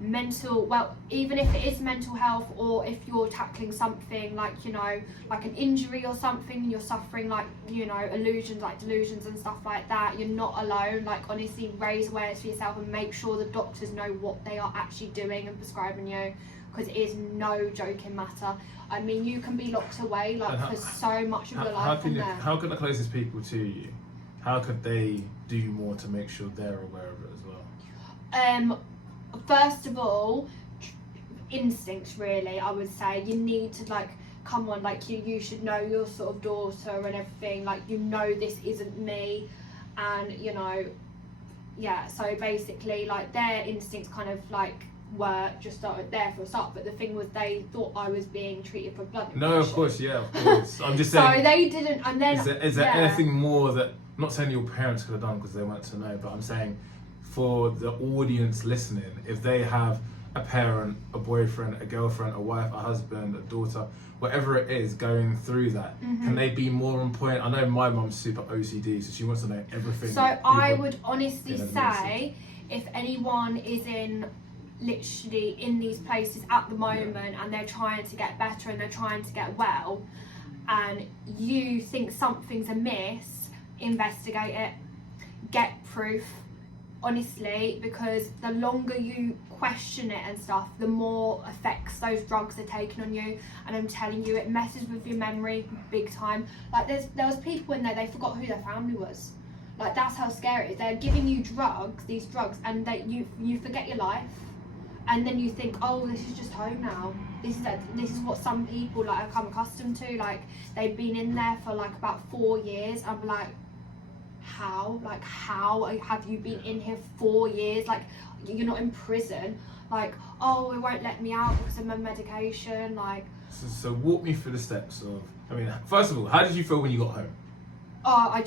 mental, well, even if it is mental health, or if you're tackling something like, you know, like an injury or something, and you're suffering like, you know, delusions and stuff like that, you're not alone. Like honestly, raise awareness for yourself and make sure the doctors know what they are actually doing and prescribing you, because it is no joking matter. I mean, you can be locked away like for so much of your life from there. How can the closest people to you, how could they do more to make sure they're aware of it as well? First of all, instincts really, I would say. You need to like, come on, like you should know your sort of daughter and everything, like, you know, this isn't me, and you know, yeah, so basically like their instincts kind of like were just there for a start, but the thing was they thought I was being treated for blood infection. No, of course, yeah, of course. I'm just saying. So they didn't, and then is there anything more that, I'm not saying your parents could have done because they weren't to know, but I'm saying for the audience listening, if they have a parent, a boyfriend, a girlfriend, a wife, a husband, a daughter, whatever it is going through that, can they be more on point? I know my mum's super OCD, so she wants to know everything. So I would honestly say, if anyone is literally in these places at the moment, and they're trying to get better and they're trying to get well, and you think something's amiss, investigate it, get proof, honestly, because the longer you question it and stuff, the more effects those drugs are taking on you. And I'm telling you, it messes with your memory big time. Like there was people in there, they forgot who their family was. Like that's how scary it is. They're giving you these drugs, and you forget your life, and then you think, oh, this is just home now. This is what some people like have come accustomed to. Like they've been in there for like about 4 years. I'm like, how have you been in here 4 years? Like you're not in prison. Like, oh, it won't let me out because of my medication. Like, so walk me through the steps of, I mean, first of all, how did you feel when you got home? I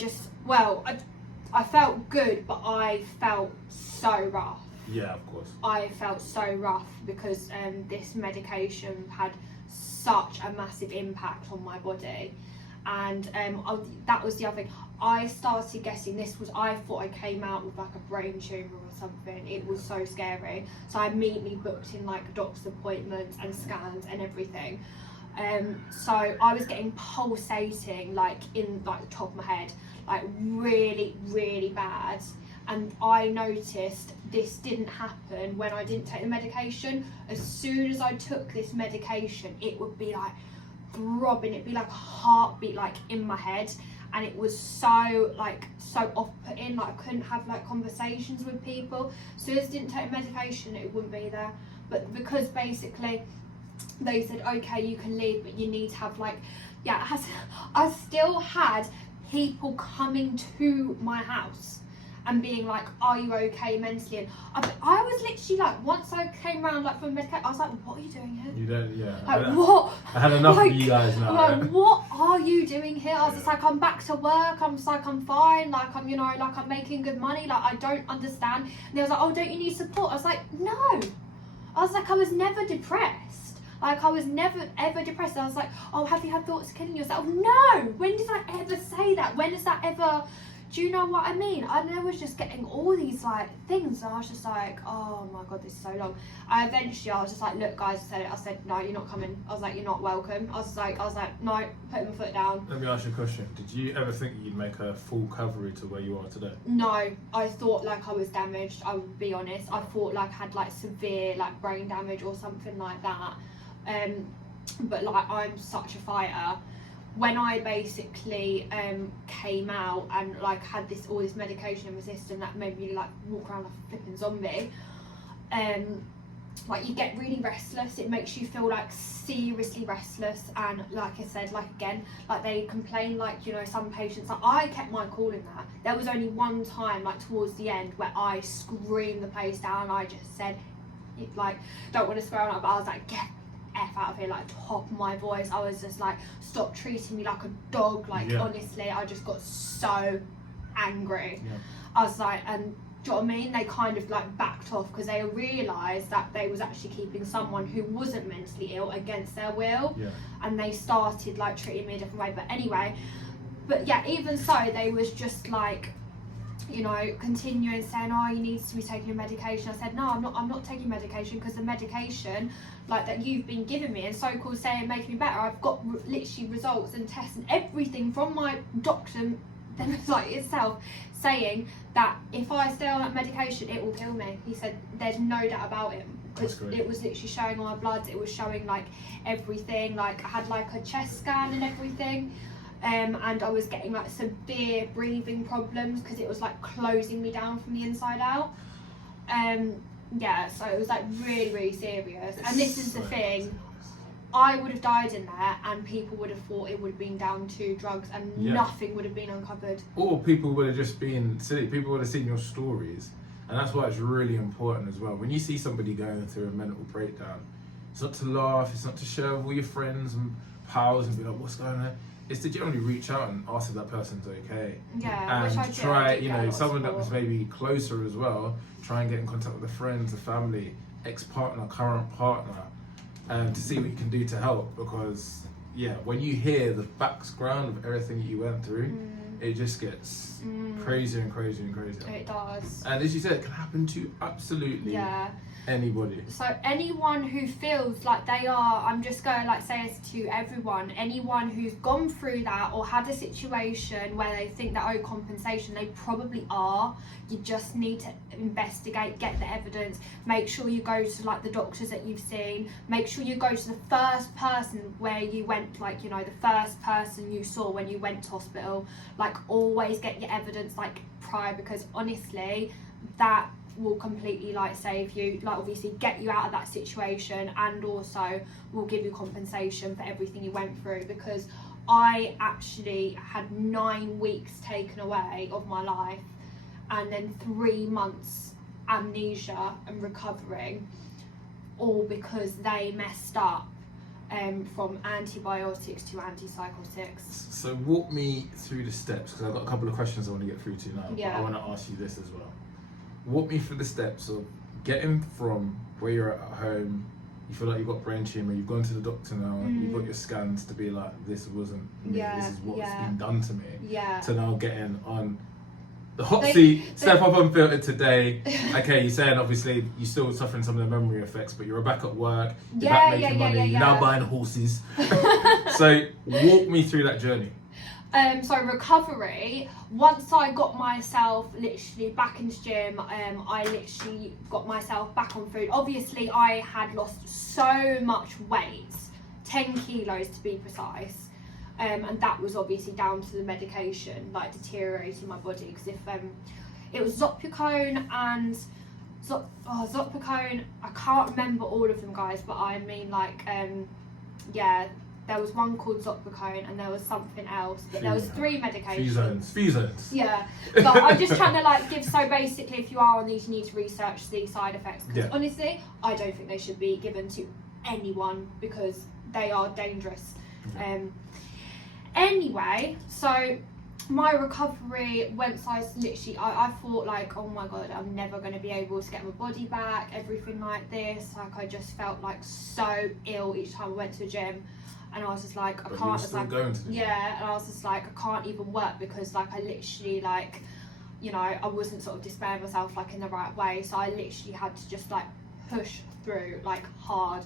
felt good, but I felt so rough. Yeah, of course. I felt so rough because this medication had such a massive impact on my body. And that was the other thing. I started guessing I thought I came out with like a brain tumour or something. It was so scary. So I immediately booked in like doctor's appointments and scans and everything. So I was getting pulsating like in like the top of my head, like really, really bad. And I noticed this didn't happen when I didn't take the medication. As soon as I took this medication, it would be like throbbing, it'd be like a heartbeat like in my head, and it was so off-putting. Like I couldn't have like conversations with people. As soon as I didn't take medication, it wouldn't be there. But because basically they said, okay, you can leave, but you need to have like, I still had people coming to my house and being like, are you okay mentally? And I was literally like, once I came around like from medication, I was like, what are you doing here? You don't, yeah. Like, what? I had enough of you guys now. I'm like, what are you doing here? I was just like, I'm back to work. I'm just like, I'm fine. Like, I'm, you know, like I'm making good money. Like, I don't understand. And they was like, oh, don't you need support? I was like, no. I was like, I was never depressed. Like, I was never ever depressed. I was like, oh, have you had thoughts of killing yourself? No. When did I ever say that? When has that ever... Do you know what I mean? And I was just getting all these like things, and I was just like, oh my god, this is so long. I was just like, look guys, I said no, you're not coming. I was like, you're not welcome. I was like, no, putting my foot down. Let me ask you a question. Did you ever think you'd make a full recovery to where you are today? No, I thought like I was damaged. I would be honest. I thought like I had like severe like brain damage or something like that. But like I'm such a fighter. When I basically came out and like had all this medication in my system that made me like walk around like a flipping zombie, like you get really restless. It makes you feel like seriously restless, and like I said, like again, like they complain, like, you know, some patients, like I kept my cool in that. There was only one time like towards the end where I screamed the place down. I just said, like, don't want to swear on it, but I was like, get F out of here, like top of my voice. I was just like, stop treating me like a dog. Like honestly, I just got so angry. I was like, and do you know what I mean? They kind of like backed off because they realised that they was actually keeping someone who wasn't mentally ill against their will, and they started like treating me a different way. But anyway, but yeah, even so, they was just like, you know, continuing saying, oh, you need to be taking your medication. I said, no, I'm not taking medication, because the medication like that you've been giving me and so-called saying making me better, I've got literally results and tests and everything from my doctor like itself saying that if I stay on that medication it will kill me. He said there's no doubt about it, because it was literally showing all my bloods, it was showing like everything, like I had like a chest scan and everything. And I was getting like severe breathing problems because it was like closing me down from the inside out. Yeah, so it was like really, really serious. And this is the thing, I would have died in there and people would have thought it would have been down to drugs, and nothing would have been uncovered. Or people would have just been silly. People would have seen your stories. And that's why it's really important as well. When you see somebody going through a mental breakdown, it's not to laugh, it's not to share with all your friends and pals and be like, what's going on? It's to generally reach out and ask if that person's okay. Yeah, which I and try, did. you know, someone that was maybe closer as well, try and get in contact with the friends, the family, ex-partner, current partner, to see what you can do to help. Because, yeah, when you hear the background of everything that you went through, it just gets crazier and crazier and crazier. It does. And as you said, it can happen to absolutely anybody. So anyone who feels like they are, I'm just going to like say this to everyone, anyone who's gone through that or had a situation where they think that compensation, they probably are. You just need to investigate, get the evidence, make sure you go to like the doctors that you've seen, make sure you go to the first person where you went, like, you know, the first person you saw when you went to hospital. Like, always get your evidence like prior, because honestly that will completely like save you, like obviously get you out of that situation, and also will give you compensation for everything you went through. Because I actually had 9 weeks taken away of my life, and then 3 months amnesia and recovering, all because they messed up from antibiotics to antipsychotics. So walk me through the steps, because I've got a couple of questions I want to get through to now, but I want to ask you this as well. Walk me through the steps of getting from where you're at home, you feel like you've got brain tumour, you've gone to the doctor now, you've got your scans to be like, this wasn't me, this is what's been done to me, to now getting on the hot seat, step up Unfiltered today. Okay, you're saying obviously you're still suffering some of the memory effects, but you're back at work, you're back making money, you're now buying horses. So walk me through that journey. So recovery, once I got myself literally back in the gym, I literally got myself back on food. Obviously I had lost so much weight, 10 kilos to be precise, and that was obviously down to the medication like deteriorating my body. Because if it was Zopicone and Zopicone, I can't remember all of them guys, but I mean like there was one called Zopicone and there was something else, but there was 3 medications. Fusions. Yeah, but I'm just trying to like give, so basically if you are on these, you need to research the side effects, because honestly I don't think they should be given to anyone because they are dangerous. Anyway, so my recovery, once I literally, I thought like, oh my god, I'm never going to be able to get my body back, everything like this. Like I just felt like so ill each time I went to the gym. and I was just like, I But can't. you were I was still like, going to the gym. yeah, and I was just like, I can't even work because like I literally like, you know, I wasn't sort of displaying myself like in the right way. So I literally had to just like push through like hard,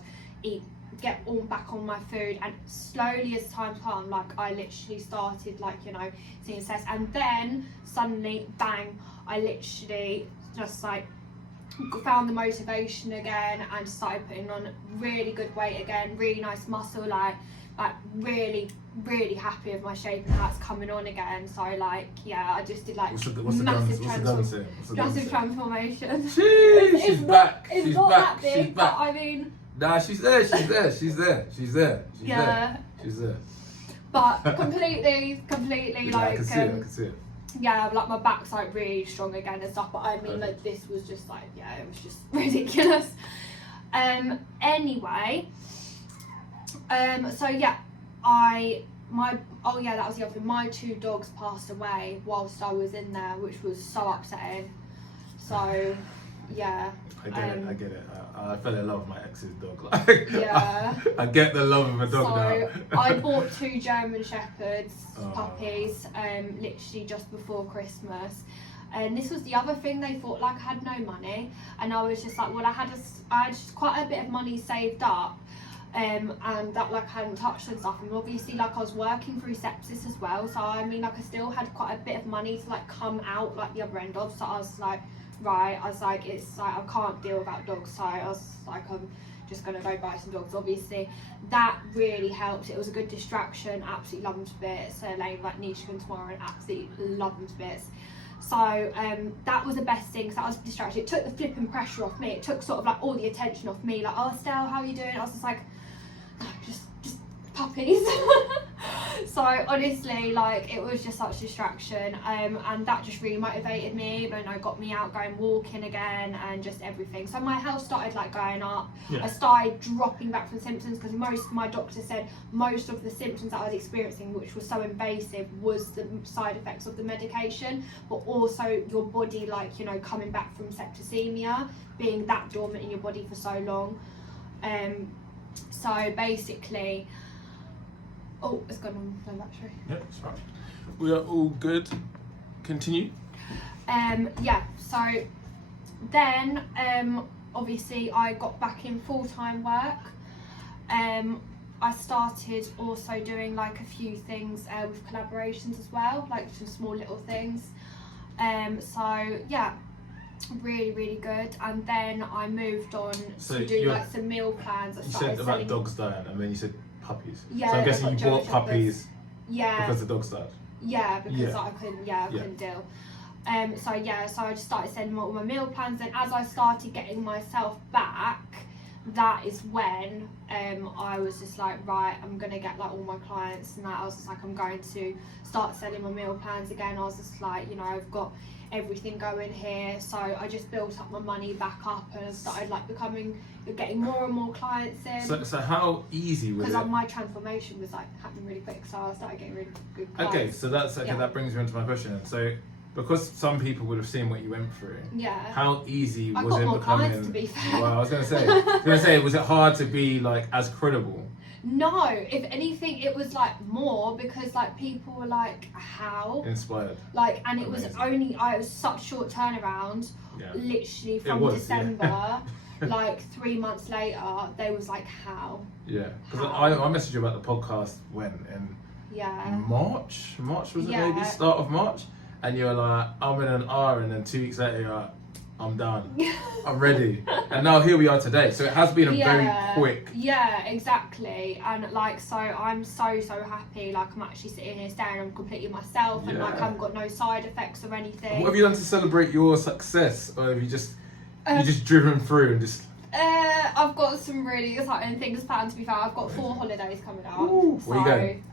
get all back on my food, and slowly as time come, like I literally started like, you know, seeing success, and then suddenly bang, I literally just like found the motivation again and started putting on really good weight again, really nice muscle, like really happy with my shape and how it's coming on again. So like, yeah, I just did like What's the massive transformation. She's back. It's She's not back. that big, She's but back. I mean, Nah, she's there. She's there. She's there. She's there. She's yeah, there. She's there. but completely Yeah, like I can see it. I can see it. yeah, like my back's like really strong again and stuff, but I mean like this was just like, yeah, it was just ridiculous. Anyway, so yeah, that was the other thing, my 2 dogs passed away whilst I was in there, which was so upsetting. So yeah, I get it. I fell in love with my ex's dog. Like, yeah. I get the love of a dog now. I bought 2 German Shepherds Oh. puppies, literally just before Christmas. And this was the other thing, they thought like I had no money, and I was just like, well, I had just quite a bit of money saved up, and that like I hadn't touched and stuff, and obviously like I was working through sepsis as well, so I mean like I still had quite a bit of money to like come out like the other end of, so I was like, right, I was like, it's like I can't deal without dogs, so I was like, I'm just gonna go buy some dogs. Obviously that really helped. It was a good distraction, absolutely love them to bits. So like Nisha and tomorrow, and absolutely love them to bits. So that was the best thing, because that was a distraction. It took the flipping pressure off me. It took sort of like all the attention off me, like, oh Estelle, how are you doing? I was just like, no, just puppies. So honestly, like, it was just such a distraction, and that just really motivated me, and it got me out going walking again and just everything. So my health started like going up. Yeah. I started dropping back from symptoms, because my doctor said most of the symptoms that I was experiencing, which was so invasive, was the side effects of the medication, but also your body, like, you know, coming back from septicemia, being that dormant in your body for so long. So basically, oh, it's gone on no battery. Yep, that's right. We are all good. Continue. Yeah, so then obviously I got back in full-time work. I started also doing like a few things with collaborations as well, like some small little things. So yeah, really good. And then I moved on to do like some meal plans. You said about dogs dying, and then you said puppies. Yeah, so I'm guessing you bought German puppies yeah, because the dogs died. yeah, because Yeah. I couldn't deal. So I just started sending all my meal plans, and as I started getting myself back, that is when I was just like, right, I'm gonna get like all my clients, and I was just like, I'm going to start selling my meal plans again. I was just like, you know, I've got everything going here, so I just built up my money back up and started like getting more and more clients in. So how easy was it? Because my transformation was like happening really quick, so I started getting really good clients. Okay, so that brings me on to my question. So, because some people would have seen what you went through, yeah, how easy I was got it more becoming? clients, to be fair. Well, I was gonna say, was it hard to be like as credible? No, if anything, it was like more, because like people were like, how? Inspired. Like, and it was Amazing. it was such short turnaround. Yeah. Literally from December, like 3 months later, they was like, how? Yeah, because How? I messaged you about the podcast when in Yeah. March was it Yeah. maybe start of March, and you were like, I'm in an R, and then 2 weeks later you're like, I'm done, I'm ready, and now here we are today. So it has been a very quick. Yeah, exactly, and like, so I'm so happy. Like, I'm actually sitting here staring, I'm completely myself, and like I haven't got no side effects or anything. What have you done to celebrate your success, or have you just driven through and just? I've got some really exciting things planned, to be fair. I've got 4 holidays coming up. Ooh, where you going?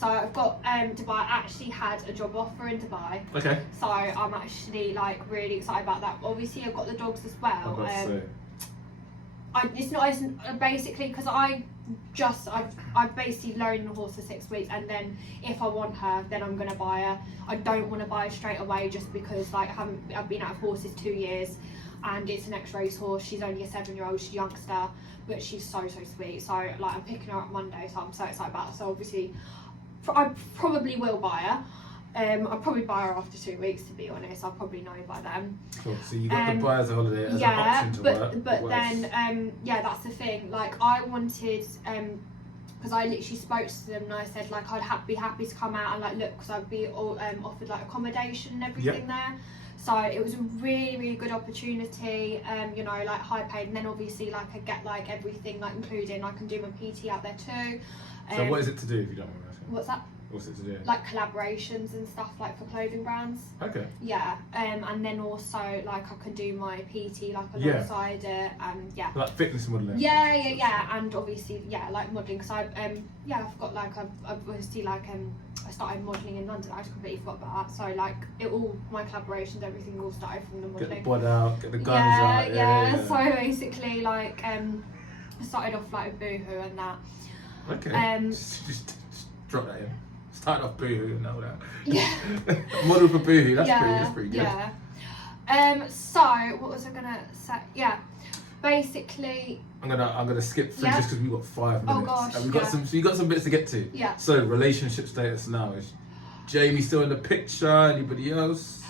So I've got Dubai. I actually had a job offer in Dubai. Okay. So I'm actually like really excited about that. Obviously I've got the dogs as well. It's basically because I've basically loaned the horse for 6 weeks, and then if I want her, then I'm gonna buy her. I don't want to buy her straight away, just because like I've been out of horses 2 years, and it's an ex-race horse. She's only a 7-year-old, she's a youngster. but she's so sweet. So like I'm picking her up Monday, so I'm so excited about her. So obviously I probably will buy her. I'll probably buy her after 2 weeks, to be honest. I'll probably know by then. Cool. So you got the buyer's holiday as an option to work. But then that's the thing. Like I wanted because I literally spoke to them and I said like I'd be happy to come out and like look, because I'd be offered like accommodation and everything there. So it was a really, really good opportunity, you know, like high paid, and then obviously like I get like everything like including I can do my PT out there too. So what is it to do, if you don't mind me asking? What's that? What's it to do? Like collaborations and stuff like for clothing brands. Okay. Yeah, and then also like I can do my PT like alongside it, and like fitness modelling. Yeah, and obviously like modelling, because I've got like I've obviously like I started modelling in London. I just completely forgot about that. So like my collaborations, everything all started from the modelling. Get the bod out, get the guns out. Yeah. So basically like I started off like with Boohoo and that. Okay. Just drop that in. Started off Boohoo and all that. Yeah. Model for Boohoo. That's pretty good. Yeah. So what was I gonna say? Yeah. Basically. I'm gonna skip through just because we've got 5 minutes. Oh gosh. And we've got some bits to get to. Yeah. So relationship status now, is Jamie still in the picture? Anybody else?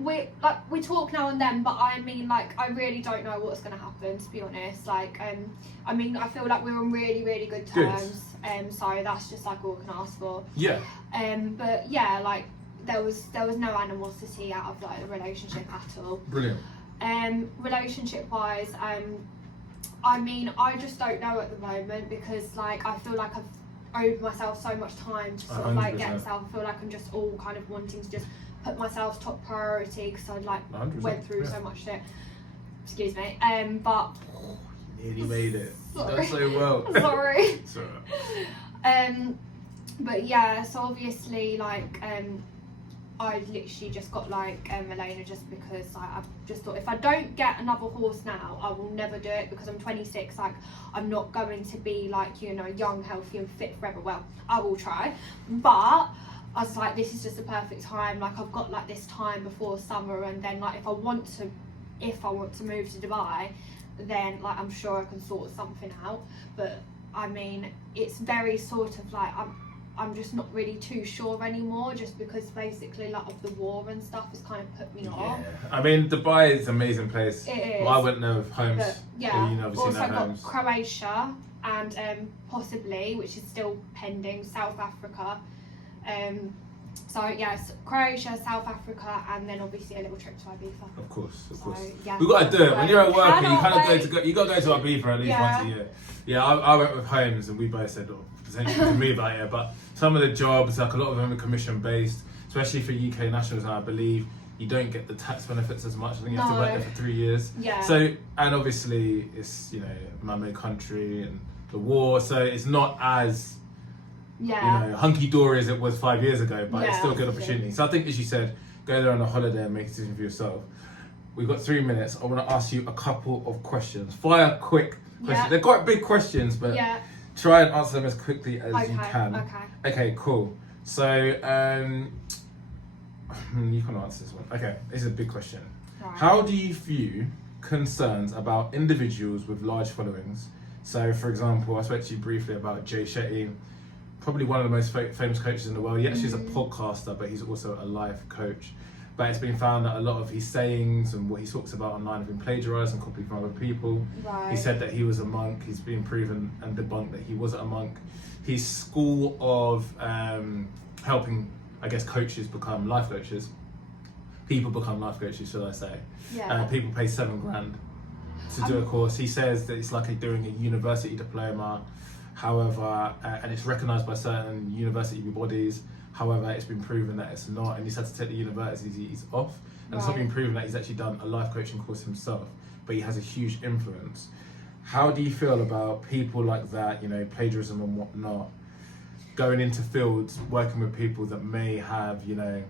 We talk now and then, but I mean like I really don't know what's gonna happen, to be honest. Like I mean I feel like we're on really, really good terms. So that's just like all we can ask for. Yeah. But yeah, like there was no animosity out of like the relationship at all. Brilliant. Relationship wise, I mean I just don't know at the moment, because like I feel like I've owed myself so much time to sort of like get myself. I feel like I'm just all kind of wanting to just put myself top priority, because I like went through so much shit. Excuse me. But nearly made it. Sorry. That's so well. Sorry. It's alright. But yeah, so obviously like I literally just got like Elena, just because I just thought if I don't get another horse now, I will never do it, because I'm 26. Like I'm not going to be like, you know, young, healthy and fit forever. Well, I will try, but I was like, this is just the perfect time. Like I've got like this time before summer, and then like if I want to move to Dubai, then like I'm sure I can sort something out. But I mean, it's very sort of like I'm just not really too sure anymore, just because basically like of the war and stuff has kind of put me off. I mean, Dubai is an amazing place. It is. Well, I went there with Holmes. But, yeah. You obviously also know got Holmes. Croatia and possibly, which is still pending, South Africa. So yes, Croatia, South Africa, and then obviously a little trip to Ibiza. Of course. Yeah. We've got to do it. When you're a worker, you Cannot kind of you got to go to Ibiza at least once a year. Yeah, I went with Holmes, and we both said potentially to move out here, but some of the jobs, like a lot of them are commission based, especially for UK nationals. And I believe you don't get the tax benefits as much. I think you have to work there for 3 years. Yeah. So, and obviously it's, you know, man-made country and the war, so it's not as you know, hunky-dory as it was 5 years ago, but it's still a good opportunity. So I think, as you said, go there on a holiday and make a decision for yourself. We've got 3 minutes. I want to ask you a couple of questions. Fire quick questions. They're quite big questions, but try and answer them as quickly as you can. Okay, cool. So, you can answer this one. Okay, this is a big question. Right. How do you view concerns about individuals with large followings? So, for example, I spoke to you briefly about Jay Shetty, probably one of the most famous coaches in the world. He actually is a podcaster, but he's also a life coach. But it's been found that a lot of his sayings and what he talks about online have been plagiarised and copied from other people. Right. He said that he was a monk. He's been proven and debunked that he wasn't a monk. His school of helping, I guess, coaches become life coaches. People become life coaches, should I say. Yeah. People pay $7,000 to do a course. He says that it's like doing a university diploma. However, and it's recognised by certain university bodies. However, it's been proven that it's not, and he's had to take the universities off. And it's not been proven that he's actually done a life coaching course himself, but he has a huge influence. How do you feel about people like that, you know, plagiarism and whatnot, going into fields, working with people that may have, you know,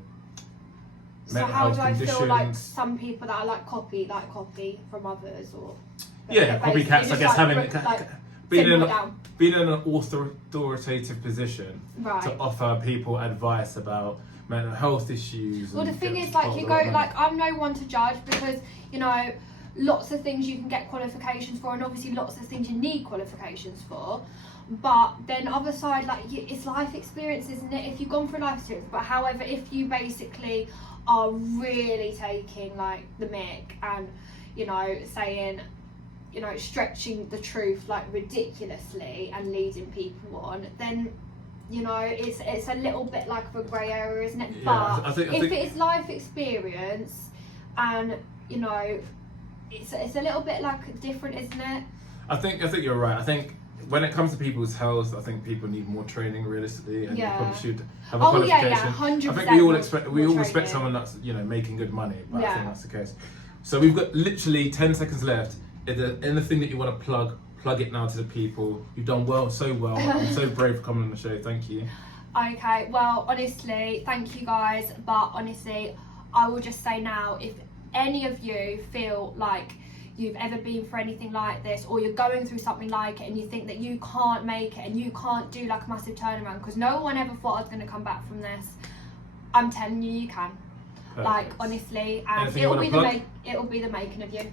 mental health conditions? So how do I feel like some people that are like copy from others, or... copycats, I guess, having... Being in an authoritative position to offer people advice about mental health issues. Well, the thing is, like, you go, like, I'm no one to judge, because, you know, lots of things you can get qualifications for, and obviously lots of things you need qualifications for. But then other side, like, it's life experience, isn't it? If you've gone through life experience, but however, if you basically are really taking like the mick and, you know, saying, you know, stretching the truth like ridiculously and leading people on, then, you know, it's a little bit like of a grey area, isn't it? Yeah, but I think if it is life experience, and, you know, it's a little bit like different, isn't it? I think you're right. I think when it comes to people's health, I think people need more training realistically, and you probably should have a qualification. Yeah, 100%. I think we all respect training. someone that's, you know, making good money, but I Yeah. think that's the case. So we've got literally 10 seconds left. Is there anything that you want to plug it now to the people? You've done so well. I'm so brave for coming on the show. Thank you. Okay, well, honestly, thank you guys, but honestly, I will just say now, if any of you feel like you've ever been through anything like this, or you're going through something like it and you think that you can't make it and you can't do like a massive turnaround, because no one ever thought I was going to come back from this, I'm telling you, you can. Perfect. Like, honestly, and Anything you wanna plug? it'll be the making of you.